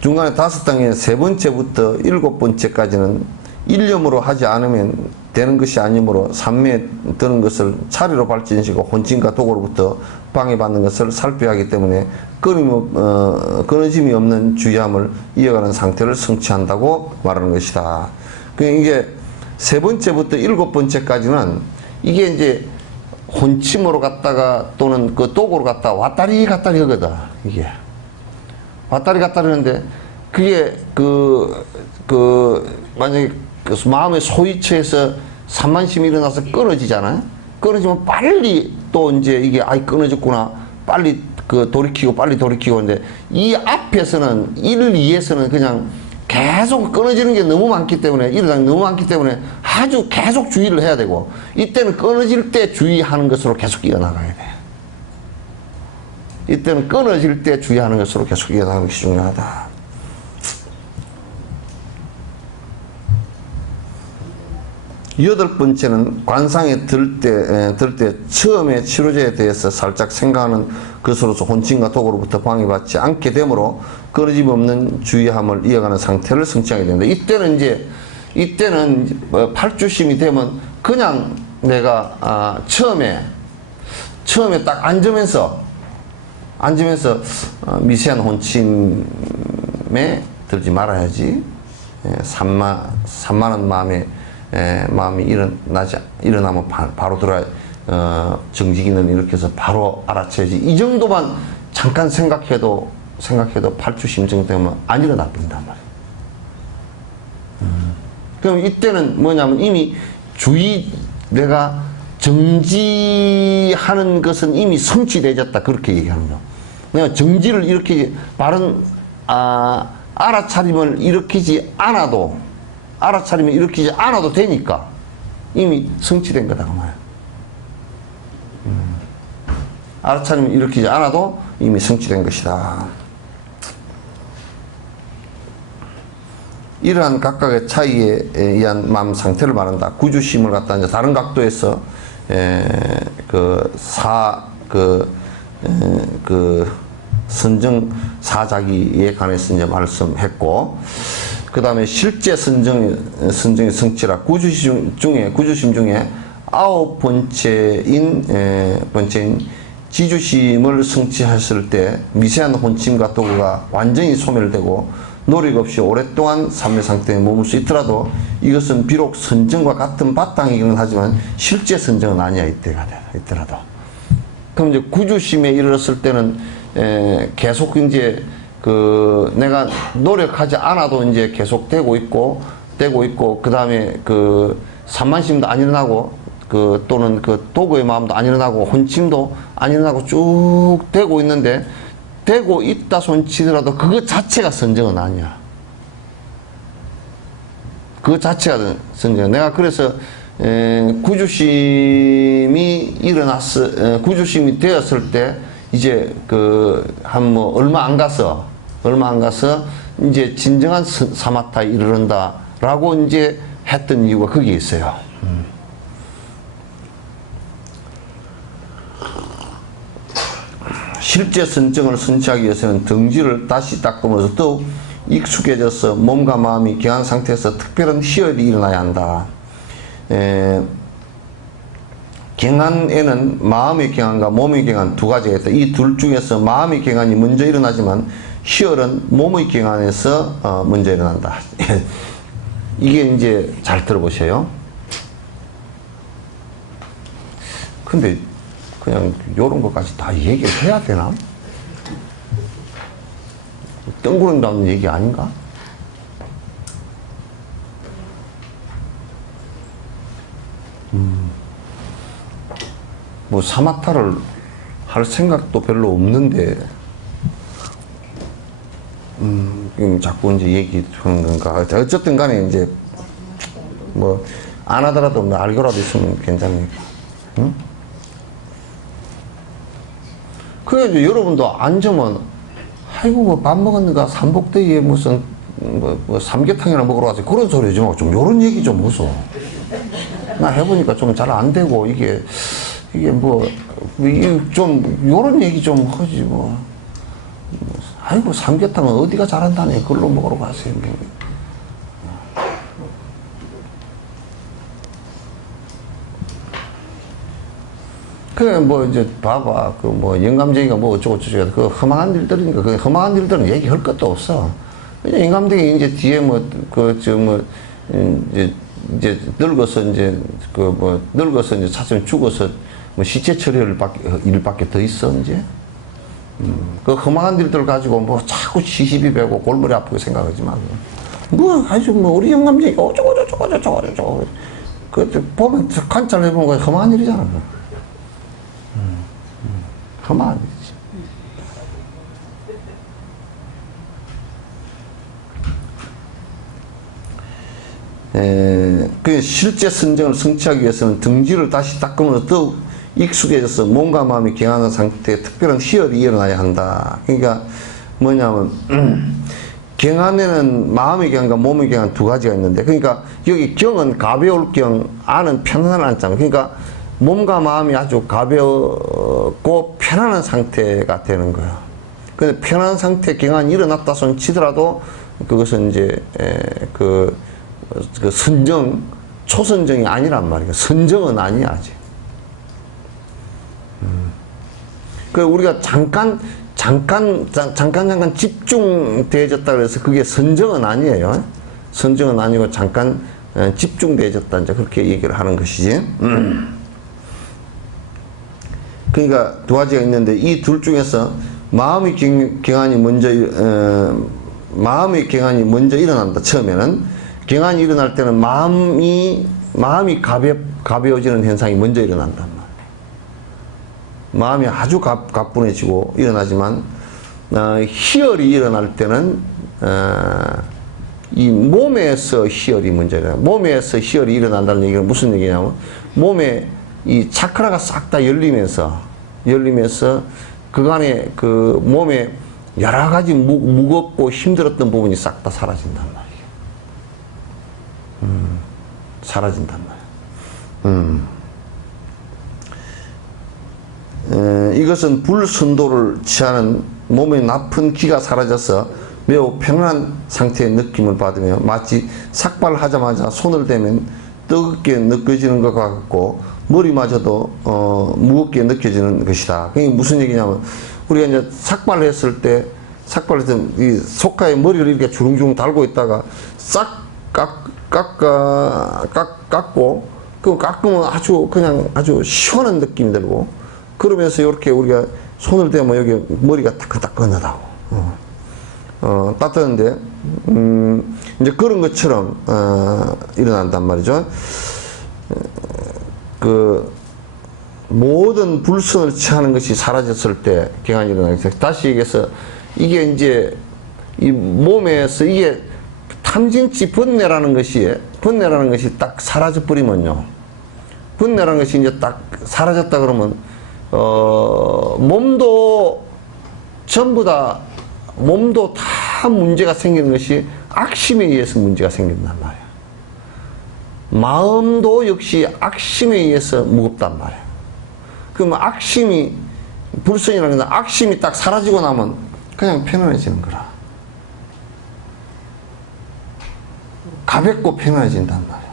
중간에 5단계인 세 번째부터 7번째까지는 일념으로 하지 않으면 되는 것이 아니므로 산매에 드는 것을 차례로 발전시키고 혼침과 도구로부터 방해받는 것을 살펴야 하기 때문에 끊어짐이 없는 주의함을 이어가는 상태를 성취한다고 말하는 것이다. 이게 세 번째부터 7번째까지는 이게 이제 혼침으로 갔다가 또는 그 도구로 갔다가 왔다리 갔다리 하거든. 이게 왔다리 갔다리 하는데 그게 만약에 그 마음의 소위처에서 산만심이 일어나서 끊어지잖아요. 끊어지면 빨리 또 이제 이게 끊어졌구나. 빨리 돌이키고 빨리 돌이키고 하는데 이 앞에서는 1, 2에서는 그냥 계속 끊어지는 게 너무 많기 때문에 일어나는 게 너무 많기 때문에 아주 계속 주의를 해야 되고 이때는 끊어질 때 주의하는 것으로 계속 이어나가야 돼. 이때는 끊어질 때 주의하는 것으로 계속 이어나가는 것이 중요하다. 여덟 번째는 관상에 들 때 처음에 치료제에 대해서 살짝 생각하는 것으로서 혼침과 도구로부터 방해받지 않게 되므로 끊어짐 없는 주의함을 이어가는 상태를 성취하게 된다. 이때는 팔주심이 되면 그냥 내가 처음에 딱 앉으면서 미세한 혼침에 들지 말아야지. 산만한 마음이 일어나면 바로 들어야 정직이는 이렇게 해서 바로 알아채야지. 이 정도만 잠깐 생각해도 팔주심 정도 되면 안 일어나 버린단 말이에요. 그럼 이때는 뭐냐면 이미 내가 정지하는 것은 이미 성취되졌다 그렇게 얘기하는 거야. 내가 정지를 이렇게 바른 알아차림을 일으키지 않아도 되니까 이미 성취된 거다 그 말이야. 알아차림을 일으키지 않아도 이미 성취된 것이다. 이러한 각각의 차이에 의한 마음 상태를 말한다. 구주심을 갖다 이제 다른 각도에서 선정 사자기에 관해서 이제 말씀했고, 그 다음에 실제 선정의 성취라 구주심 중에 아홉 번째인 지주심을 성취했을 때 미세한 혼침과 도구가 완전히 소멸되고 노력 없이 오랫동안 삶의 상태에 머물 수 있더라도 이것은 비록 선정과 같은 바탕이기는 하지만 실제 선정은 아니야 있더라도. 그럼 이제 구주심에 이르렀을 때는 계속 이제 내가 노력하지 않아도 이제 계속 되고 있고 그 다음에 산만심도 안 일어나고 또는 도구의 마음도 안 일어나고 혼침도 안 일어나고 쭉 되고 있는데 되고 있다 손치더라도 그것 자체가 선정은 아니야. 그것 자체가 선정. 내가 그래서 구주심이 구주심이 되었을 때 이제 얼마 안 가서 이제 진정한 사마타에 이르른다라고 이제 했던 이유가 거기에 있어요. 실제 선정을 성취하기 위해서는 덩지를 다시 닦으면서 더욱 익숙해져서 몸과 마음이 경한 상태에서 특별한 희열이 일어나야 한다. 경한에는 마음의 경한과 몸의 경한 두 가지가 있다. 이 둘 중에서 마음의 경한이 먼저 일어나지만 희열은 몸의 경한에서 먼저 일어난다. 이게 이제 잘 들어보세요. 근데 그냥 요런 것까지 다 얘기를 해야 되나? 뜬구름 얘기 아닌가? 뭐 사마타를 할 생각도 별로 없는데 자꾸 이제 얘기하는 건가? 어쨌든 간에 이제 뭐 안 하더라도 뭐 알고라도 있으면 괜찮으니까. 응? 그래가지고 여러분도 앉으면 아이고 뭐 밥 먹었는가 삼복더위에 무슨 뭐 삼계탕이나 먹으러 가서 그런 소리 하지 말고 좀 요런 얘기 좀 무서. 나 해보니까 좀 잘 안 되고 이게 뭐 좀 요런 얘기 좀 하지 뭐. 아이고 삼계탕은 어디가 잘한다네 그걸로 먹으러 가세요. 그래 뭐 이제 봐봐 뭐 영감쟁이가 뭐 어쩌고 그 험한 일들이니까 그 험한 일들은 얘기할 것도 없어. 그냥 영감쟁이 이제 뒤에 이제 늙어서 이제 늙어서 이제 사실 죽어서 뭐 시체 처리할 일밖에 더 있어 이제. 그 험한 일들 가지고 뭐 자꾸 시시비 배고 골머리 아프게 생각하지 마. 뭐 아주 뭐 우리 영감쟁이 어쩌고 그 보면 관찰해보는 거 험한 일이잖아. 험한 일이지. 그 실제 선정을 성취하기 위해서는 덩지를 다시 닦으면서 더욱 익숙해져서 몸과 마음이 경하는 상태에 특별한 희열이 일어나야 한다. 그러니까 뭐냐면 경안에는 마음의 경과 몸의 경한 두 가지가 있는데 그러니까 여기 경은 가벼울 경, 안은 편안한 장. 그러니까 몸과 마음이 아주 가볍고 편안한 상태가 되는 거예요. 근데 편안한 상태 경안이 일어났다 손 치더라도 그것은 이제 그 선정, 초선정이 아니란 말이에요. 선정은 아니야 아직. 그 우리가 잠깐 집중되어졌다 그래서 그게 선정은 아니에요. 선정은 아니고 잠깐 집중되어졌다 이제 그렇게 얘기를 하는 것이지. 그러니까 두 가지가 있는데 이 둘 중에서 마음의 경안이 먼저 일어난다. 처음에는 경안이 일어날 때는 마음이 가벼워지는 현상이 먼저 일어난단 말이에요. 마음이 아주 가뿐해지고 일어나지만 희열이 일어날 때는 이 몸에서 희열이 먼저 일어나요. 몸에서 희열이 일어난다는 얘기는 무슨 얘기냐면 몸에 이 차크라가 싹 다 열리면서 그간에 그 몸에 여러 가지 무겁고 힘들었던 부분이 싹 다 사라진단 말이에요. 사라진단 말이에요. 이것은 불순도를 취하는 몸의 나쁜 기가 사라져서 매우 편안한 상태의 느낌을 받으며 마치 삭발하자마자 손을 대면 뜨겁게 느껴지는 것 같고 머리마저도 무겁게 느껴지는 것이다. 그게 무슨 얘기냐면 우리가 이제 삭발을 했을 때 이 속가에 머리를 이렇게 주렁주렁 달고 있다가 싹 깎고 그 깎으면 아주 시원한 느낌이 들고 그러면서 이렇게 우리가 손을 대면 여기 머리가 따끈따끈하다고 따뜻한데 이제 그런 것처럼 일어난단 말이죠. 그 모든 불선을 취하는 것이 사라졌을 때 경환이 일어나겠어요. 다시 얘기해서 이게 이제 이 몸에서 이게 탐진치 번뇌라는 것이 딱 사라져 버리면요. 번뇌라는 것이 이제 딱 사라졌다 그러면 몸도 전부 다 문제가 생기는 것이 악심에 의해서 문제가 생긴단 말이야. 마음도 역시 악심에 의해서 무겁단 말이야. 그럼 악심이 불선이라는 건 악심이 딱 사라지고 나면 그냥 편안해지는 거라. 가볍고 편안해진단 말이야.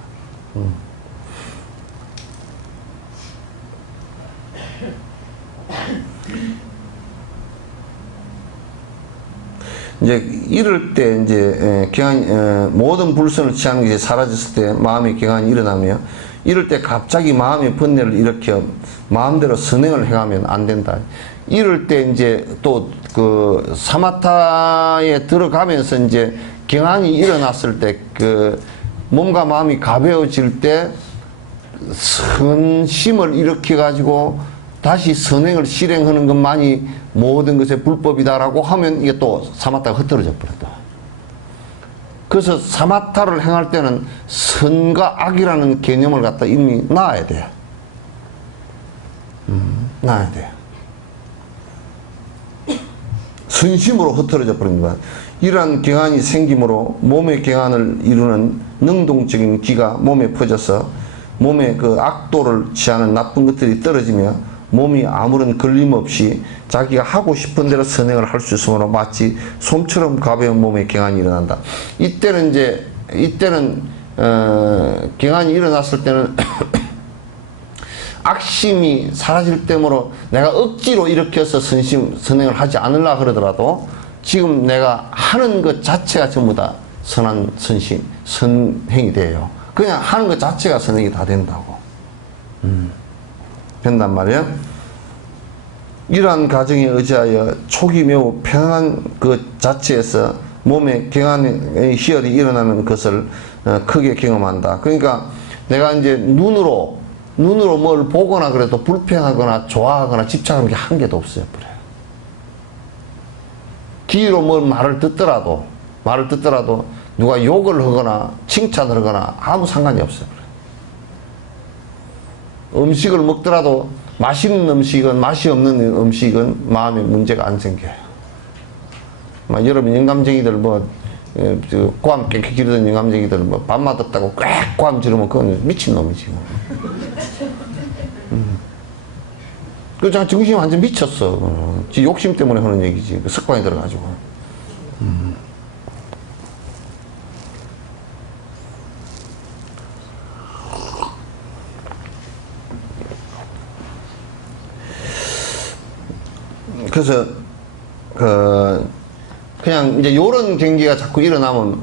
이제 이럴 때 이제 모든 불선을 취하는 게 사라졌을 때 마음의 경환이 일어나며 이럴 때 갑자기 마음의 번뇌를 일으켜 마음대로 선행을 행하면 안 된다. 이럴 때 이제 또 그 사마타에 들어가면서 이제 경환이 일어났을 때 그 몸과 마음이 가벼워질 때 선심을 일으켜 가지고 다시 선행을 실행하는 것만이 모든 것의 불법이다라고 하면 이게 또 사마타가 흩어져 버렸다. 그래서 사마타를 행할 때는 선과 악이라는 개념을 갖다 이미 놔야 돼. 놔야 돼. 선심으로 흩어져 버린 거야. 이러한 경환이 생기므로 몸의 경환을 이루는 능동적인 기가 몸에 퍼져서 몸에 그 악도를 취하는 나쁜 것들이 떨어지며 몸이 아무런 걸림 없이 자기가 하고 싶은 대로 선행을 할 수 있으므로 마치 솜처럼 가벼운 몸의 경환이 일어난다. 이때는 경환이 일어났을 때는 악심이 사라질 때므로 내가 억지로 일으켜서 선행을 하지 않으려 그러더라도 지금 내가 하는 것 자체가 전부 다 선한 선행이 돼요. 그냥 하는 것 자체가 선행이 다 된다고. 된단 말이야. 이러한 가정에 의지하여 촉이 매우 편안한 그 자체에서 몸의 경환의 희열이 일어나는 것을 크게 경험한다. 그러니까 내가 이제 눈으로 뭘 보거나 그래도 불편하거나 좋아하거나 집착하는 게 한 개도 없어요. 그래요. 귀로 뭘 말을 듣더라도 누가 욕을 하거나 칭찬을 하거나 아무 상관이 없어요. 음식을 먹더라도 맛있는 음식은 맛이 없는 음식은 마음에 문제가 안 생겨요. 여러분 영감쟁이들 고함 깨끗이 지르던 영감쟁이들 밥맛 없다고 꽥 고함 지르면 그건 미친놈이지. 그 정신이 완전 미쳤어. 지 욕심 때문에 하는 얘기지. 그 습관이 들어가지고. 그래서 그냥 이제 요런 경기가 자꾸 일어나면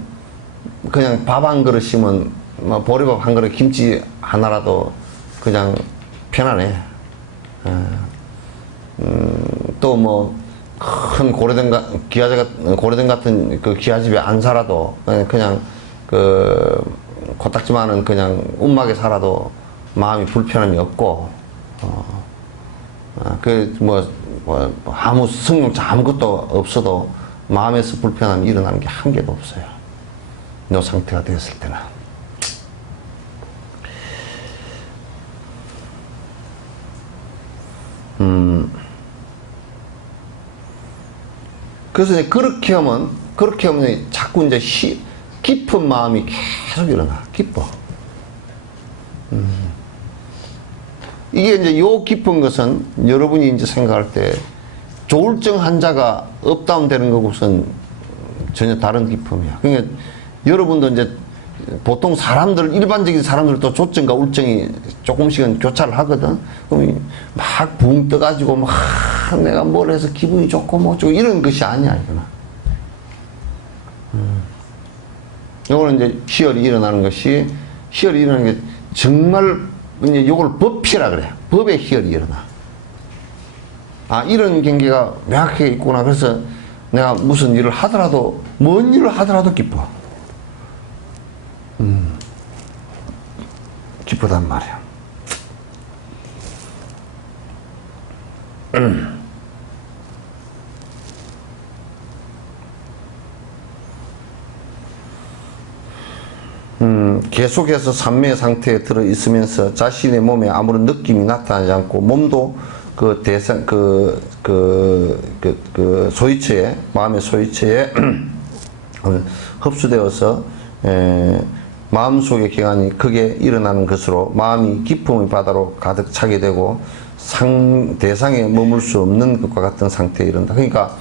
그냥 밥 한 그릇이면 보리밥 한 그릇 김치 하나라도 그냥 편안해. 또 뭐 큰 고려된 같은 그 기와집에 안 살아도 그냥 그 코딱지만은 그냥 움막에 살아도 마음이 불편함이 없고 아무 성욕자 아무것도 없어도 마음에서 불편함이 일어나는 게 한 개도 없어요. 이 상태가 되었을 때는. 그래서 이제 그렇게 하면 자꾸 이제 깊은 마음이 계속 일어나. 깊어. 이게 이제 요 깊은 것은 여러분이 이제 생각할 때 조울증 환자가 업다운 되는 것은 전혀 다른 기품이야. 그러니까 여러분도 이제 보통 사람들, 일반적인 사람들도 조증과 울증이 조금씩은 교차를 하거든. 그럼 막 붕 떠가지고 막 내가 뭘 해서 기분이 좋고 뭐 어쩌고 이런 것이 아니야, 이거는. 요거는 이제 희열이 일어나는 것이, 희열이 일어나는 게 정말 이제 요걸 법피라 그래. 법의 희열이 일어나. 아, 이런 경계가 명확하게 있구나. 그래서 내가 무슨 일을 하더라도, 뭔 일을 하더라도 기뻐. 기쁘단 말이야. 계속해서 산매 상태에 들어 있으면서 자신의 몸에 아무런 느낌이 나타나지 않고 몸도 그 대상, 소위처에, 마음의 소위처에 흡수되어서, 마음속의 기관이 크게 일어나는 것으로 마음이 기쁨의 바다로 가득 차게 되고 대상에 머물 수 없는 것과 같은 상태에 이른다. 그러니까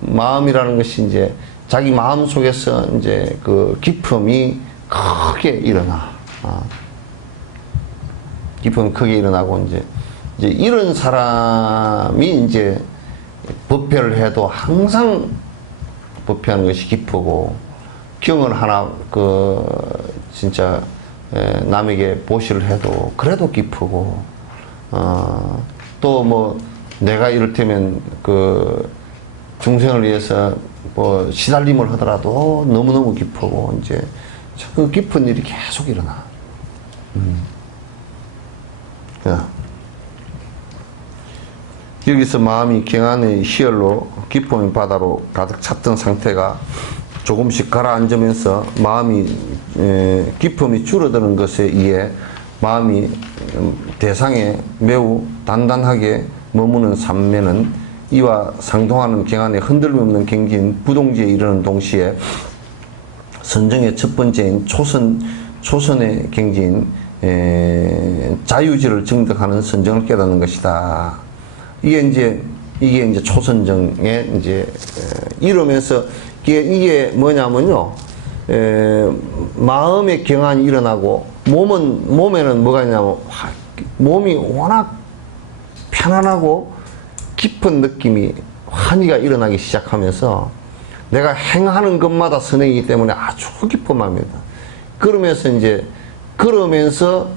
마음이라는 것이 이제 자기 마음 속에서 이제 그 기쁨이 크게 일어나. 기쁨이 크게 일어나고 이제 이런 사람이 이제 법회를 해도 항상 법회하는 것이 기쁘고, 경을 하나 진짜 남에게 보시를 해도 그래도 기쁘고, 또 뭐 내가 이를테면 중생을 위해서 뭐 시달림을 하더라도 너무너무 기쁘고, 이제 그 깊은 일이 계속 일어나. 여기서 마음이 경안의 희열로 기쁨의 바다로 가득 찼던 상태가 조금씩 가라앉으면서 마음이 기쁨이 줄어드는 것에 의해 마음이 대상에 매우 단단하게 머무는 산매는 이와 상동하는 경안의 흔들림 없는 경지인 부동지에 이르는 동시에 선정의 첫 번째인 초선의 경지인 자유지를 증득하는 선정을 깨닫는 것이다. 이게 이제 초선정의 이제 이러면서 이게 뭐냐면요, 마음의 경안이 일어나고 몸에는 뭐가 있냐면 몸이 워낙 편안하고 깊은 느낌이 환희가 일어나기 시작하면서 내가 행하는 것마다 선행이기 때문에 아주 깊은 마음입니다. 그러면서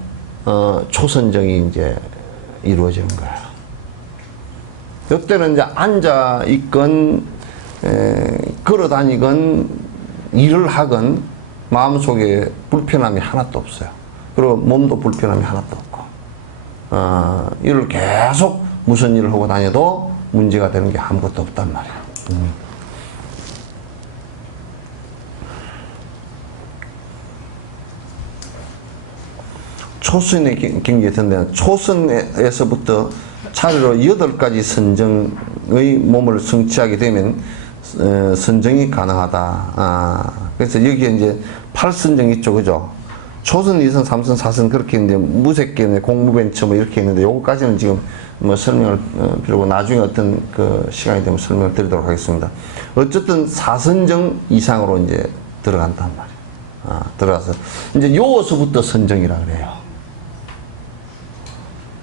초선정이 이제 이루어지는 거야. 이때는 이제 앉아 있건 걸어 다니건 일을 하건 마음속에 불편함이 하나도 없어요. 그리고 몸도 불편함이 하나도 없고, 일을 계속 무슨 일을 하고 다녀도 문제가 되는 게 아무것도 없단 말이야. 초선의 경지에 든다는 초선에서부터 차례로 8가지 선정의 몸을 성취하게 되면 선정이 가능하다. 그래서 여기에 이제 8선정 있죠, 그죠? 초선, 2선, 3선, 4선 그렇게 이제 무색견, 공무벤처 뭐 이렇게 있는데 요거까지는 지금 뭐 설명을 필요고 나중에 어떤 시간이 되면 설명을 드리도록 하겠습니다. 어쨌든 4선정 이상으로 이제 들어간단 말이에요. 들어가서 이제 요서부터 선정이라 그래요.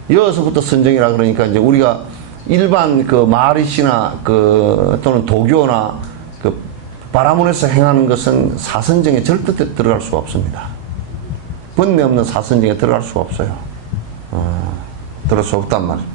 여기서부터 선정이라 그러니까 이제 우리가 일반 마하리시나 또는 도교나 바라문에서 행하는 것은 사선정에 절대 들어갈 수가 없습니다. 번뇌 없는 사선정에 들어갈 수가 없어요. 들어갈 수 없단 말이에요.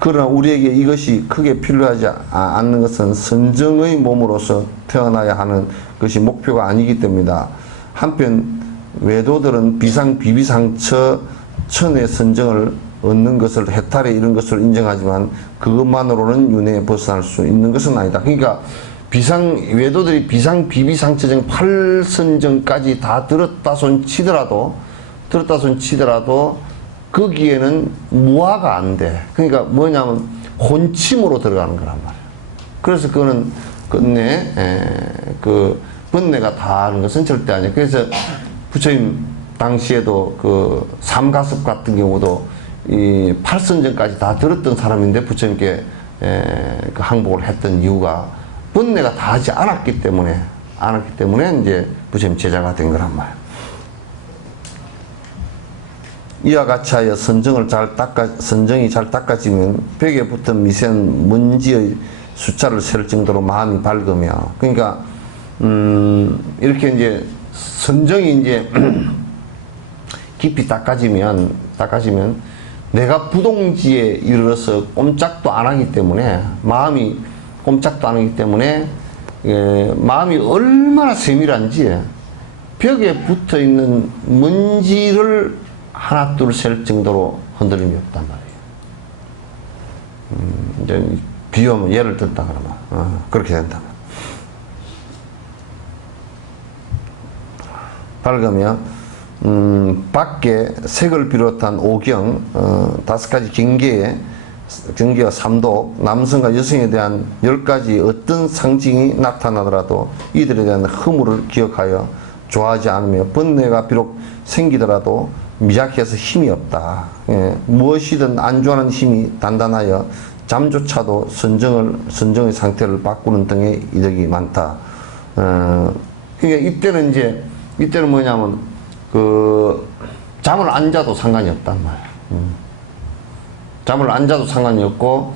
그러나 우리에게 이것이 크게 필요하지 않는 것은 선정의 몸으로서 태어나야 하는 것이 목표가 아니기 때문이다. 한편 외도들은 비비상처 천의 선정을 얻는 것을 해탈에 이른 것으로 인정하지만 그것만으로는 윤회에 벗어날 수 있는 것은 아니다. 그러니까 외도들이 비비상처정 8선정까지 다 들었다 손 치더라도 거기에는 무화가 안 돼. 그러니까 뭐냐면 혼침으로 들어가는 거란 말이에요. 그래서 그거는 끝내 번뇌가 다 하는 것은 절대 아니에요. 그래서 부처님 당시에도 삼가섭 같은 경우도 이 8선전까지 다 들었던 사람인데 부처님께 그 항복을 했던 이유가 번뇌가 다 하지 않았기 때문에 이제 부처님 제자가 된 거란 말이에요. 이와 같이 하여 선정이 잘 닦아지면 벽에 붙은 미세한 먼지의 숫자를 셀 정도로 마음이 밝으며, 그러니까 이렇게 이제 선정이 이제 깊이 닦아지면 내가 부동지에 이르러서 꼼짝도 안 하기 때문에, 마음이 꼼짝도 안 하기 때문에 마음이 얼마나 세밀한지 벽에 붙어 있는 먼지를 하나 둘 셀 정도로 흔들림이 없단 말이에요. 이제 비유하면 예를 들다 그러면 그렇게 된다. 밝으며 밖에 색을 비롯한 오경 5가지 경계와 삼도, 남성과 여성에 대한 10가지 어떤 상징이 나타나더라도 이들에 대한 허물을 기억하여 좋아하지 않으며, 번뇌가 비록 생기더라도 미약해서 힘이 없다. 무엇이든 안주하는 힘이 단단하여 잠조차도 선정의 상태를 바꾸는 등의 이득이 많다. 그러니까 이때는 뭐냐면 잠을 안 자도 상관이 없단 말이야. 잠을 안 자도 상관이 없고,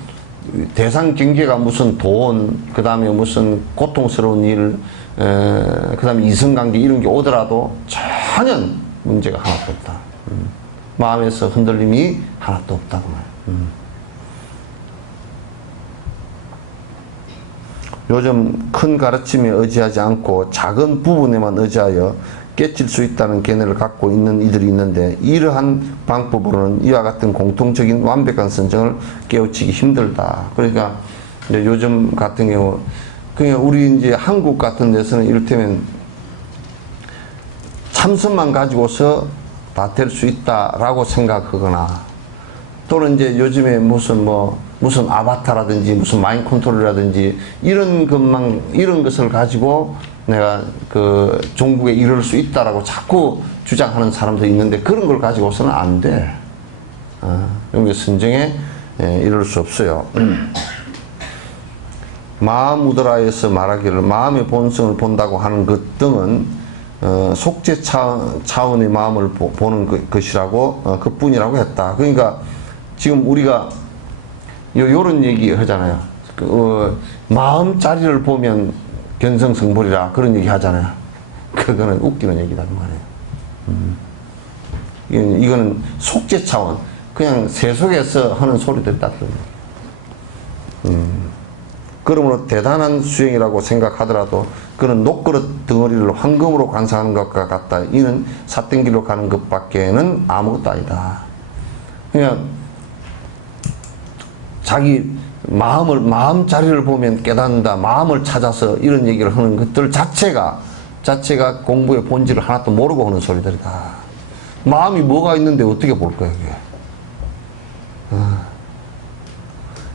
대상 경계가 무슨 돈, 그 다음에 무슨 고통스러운 일, 그 다음에 이성관계 이런 게 오더라도 전혀 문제가 하나도 없다. 마음에서 흔들림이 하나도 없다고 말이야. 요즘 큰 가르침에 의지하지 않고 작은 부분에만 의지하여 깨칠 수 있다는 견해를 갖고 있는 이들이 있는데, 이러한 방법으로는 이와 같은 공통적인 완벽한 선정을 깨우치기 힘들다. 그러니까 이제 요즘 같은 경우, 그냥 우리 이제 한국 같은 데서는 이를테면 참선만 가지고서 다 될 수 있다라고 생각하거나, 또는 이제 요즘에 무슨 아바타라든지 무슨 마인드 컨트롤이라든지 이런 것을 가지고 내가 그 종국에 이룰 수 있다라고 자꾸 주장하는 사람도 있는데, 그런 걸 가지고서는 안 돼. 용기 선정에 이룰 수 없어요. 마하무드라에서 말하기를 마음의 본성을 본다고 하는 것 등은 속죄 차원의 마음을 보는 것이라고, 그뿐이라고 했다. 그러니까 지금 우리가 요런 얘기 하잖아요. 마음자리를 보면 견성성불이라 그런 얘기 하잖아요. 그거는 웃기는 얘기다 그 말이에요. 이거는 속죄 차원, 그냥 세속에서 하는 소리들 딱 그러므로 대단한 수행이라고 생각하더라도 그는 녹그릇 덩어리를 황금으로 관상하는 것과 같다. 이는 삿땡길로 가는 것밖에는 아무것도 아니다. 그냥 자기 마음 자리를 보면 깨닫는다, 마음을 찾아서 이런 얘기를 하는 것들 자체가 공부의 본질을 하나도 모르고 하는 소리들이다. 마음이 뭐가 있는데 어떻게 볼 거야, 이게.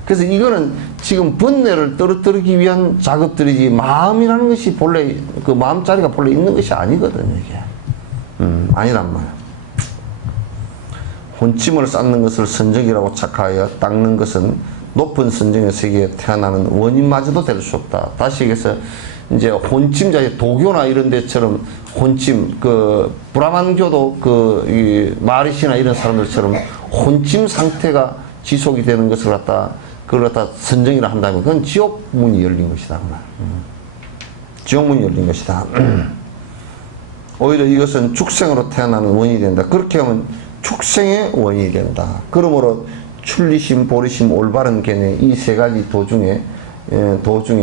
그래서 이거는 지금 번뇌를 떨어뜨리기 위한 작업들이지, 마음이라는 것이 본래, 그 마음자리가 본래 있는 것이 아니거든요, 이게. 아니란 말이야. 혼침을 쌓는 것을 선정이라고 착하여 닦는 것은 높은 선정의 세계에 태어나는 원인마저도 될 수 없다. 다시 얘기해서 이제 혼침자의 도교나 이런 데처럼 혼침, 브라만교도 마리시나 이런 사람들처럼 혼침 상태가 지속이 되는 것을 그걸 갖다 선정이라 한다면 그건 지옥문이 열린 것이다. 지옥문이 열린 것이다. 오히려 이것은 축생으로 태어나는 원인이 된다. 그렇게 하면 축생의 원인이 된다. 그러므로 출리심, 보리심, 올바른 견해 이 세 가지 도중에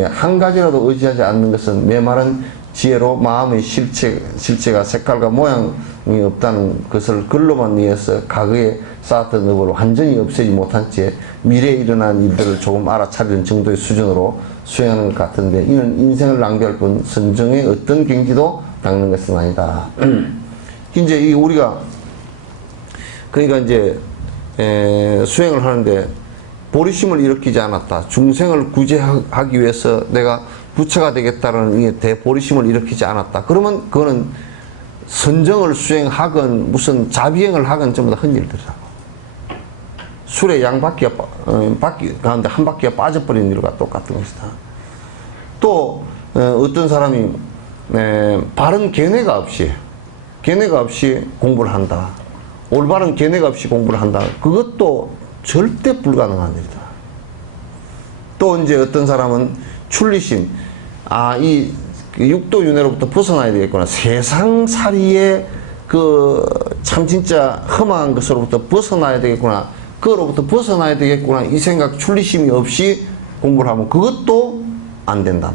한 가지라도 의지하지 않는 것은 메마른 지혜로 마음의 실체가 색깔과 모양이 없다는 것을 글로만 이해해서 과거에 쌓았던 업을 완전히 없애지 못한 채 미래에 일어난 일들을 조금 알아차리는 정도의 수준으로 수행하는 것 같은데, 이는 인생을 낭비할 뿐 선정의 어떤 경지도 닦는 것은 아니다. 이제 우리가 그러니까 이제 수행을 하는데 보리심을 일으키지 않았다. 중생을 구제하기 위해서 내가 부처가 되겠다라는 이 대보리심을 일으키지 않았다. 그러면 그거는 선정을 수행하건 무슨 자비행을 하건 전부 다 헛일들이라고. 술의 양 바퀴 가운데 한 바퀴가 빠져버린 일과 똑같은 것이다. 또 어떤 사람이 바른 견해가 없이 공부를 한다. 올바른 견해가 없이 공부를 한다. 그것도 절대 불가능한 일이다. 또 이제 어떤 사람은 출리심, 이 육도윤회로부터 벗어나야 되겠구나. 세상살이의 참 진짜 험한 것으로부터 벗어나야 되겠구나. 그거로부터 벗어나야 되겠구나. 이 생각, 출리심이 없이 공부를 하면 그것도 안 된단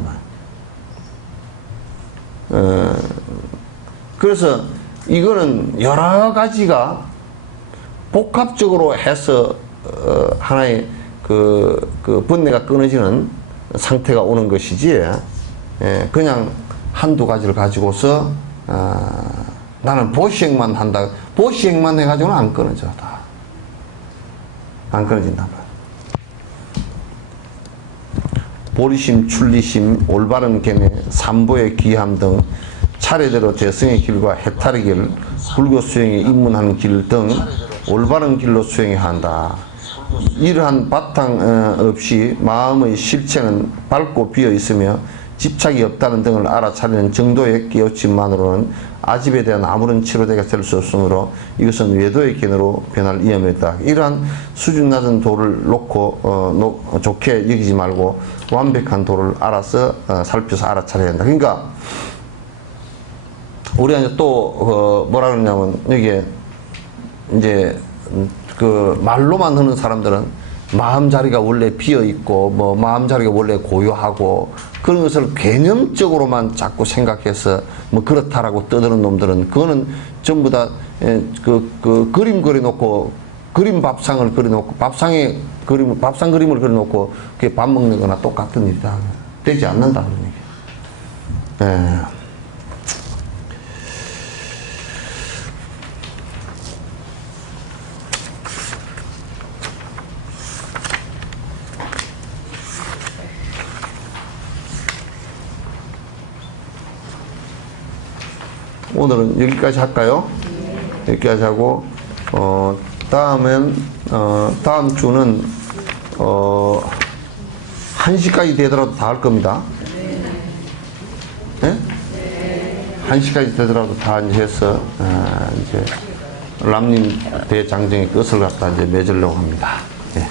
말이야. 그래서 이거는 여러 가지가 복합적으로 해서 하나의 번뇌가 끊어지는 상태가 오는 것이지, 그냥 한두 가지를 가지고서 나는 보시행만 한다. 보시행만 해가지고는 안 끊어져. 다. 안 끊어진단 말이야. 보리심, 출리심, 올바른 견해, 삼보의 귀함 등 차례대로 대승의 길과 해탈의 길, 불교 수행에 입문하는 길 등 올바른 길로 수행해야 한다. 이러한 바탕 없이 마음의 실체는 밝고 비어 있으며 집착이 없다는 등을 알아차리는 정도의 깨우침만으로는 아집에 대한 아무런 치료대가 될 수 없으므로 이것은 외도의 견해로 변할 위험이 있다. 이러한 수준 낮은 도를 놓고 좋게 여기지 말고 완벽한 도를 알아서 살펴서 알아차려야 한다. 그러니까 우리가 이제 또 뭐라 그러냐면 여기에 이제 말로만 하는 사람들은 마음자리가 원래 비어있고 뭐 마음자리가 원래 고요하고 그런 것을 개념적으로만 자꾸 생각해서 뭐 그렇다라고 떠드는 놈들은 그거는 전부 다 그림 그려놓고 그림 밥상을 그려놓고 밥상 그림을 그려놓고 그게 밥 먹는 거나 똑같은 일이다. 되지 않는다 그런 얘기예요. 오늘은 여기까지 할까요? 여기까지 하고, 다음 주는, 1시까지 되더라도 다 할 겁니다. 네? 1시까지 되더라도 다 해서, 이제, 람님 대장정의 끝을 갖다 이제 맺으려고 합니다. 네.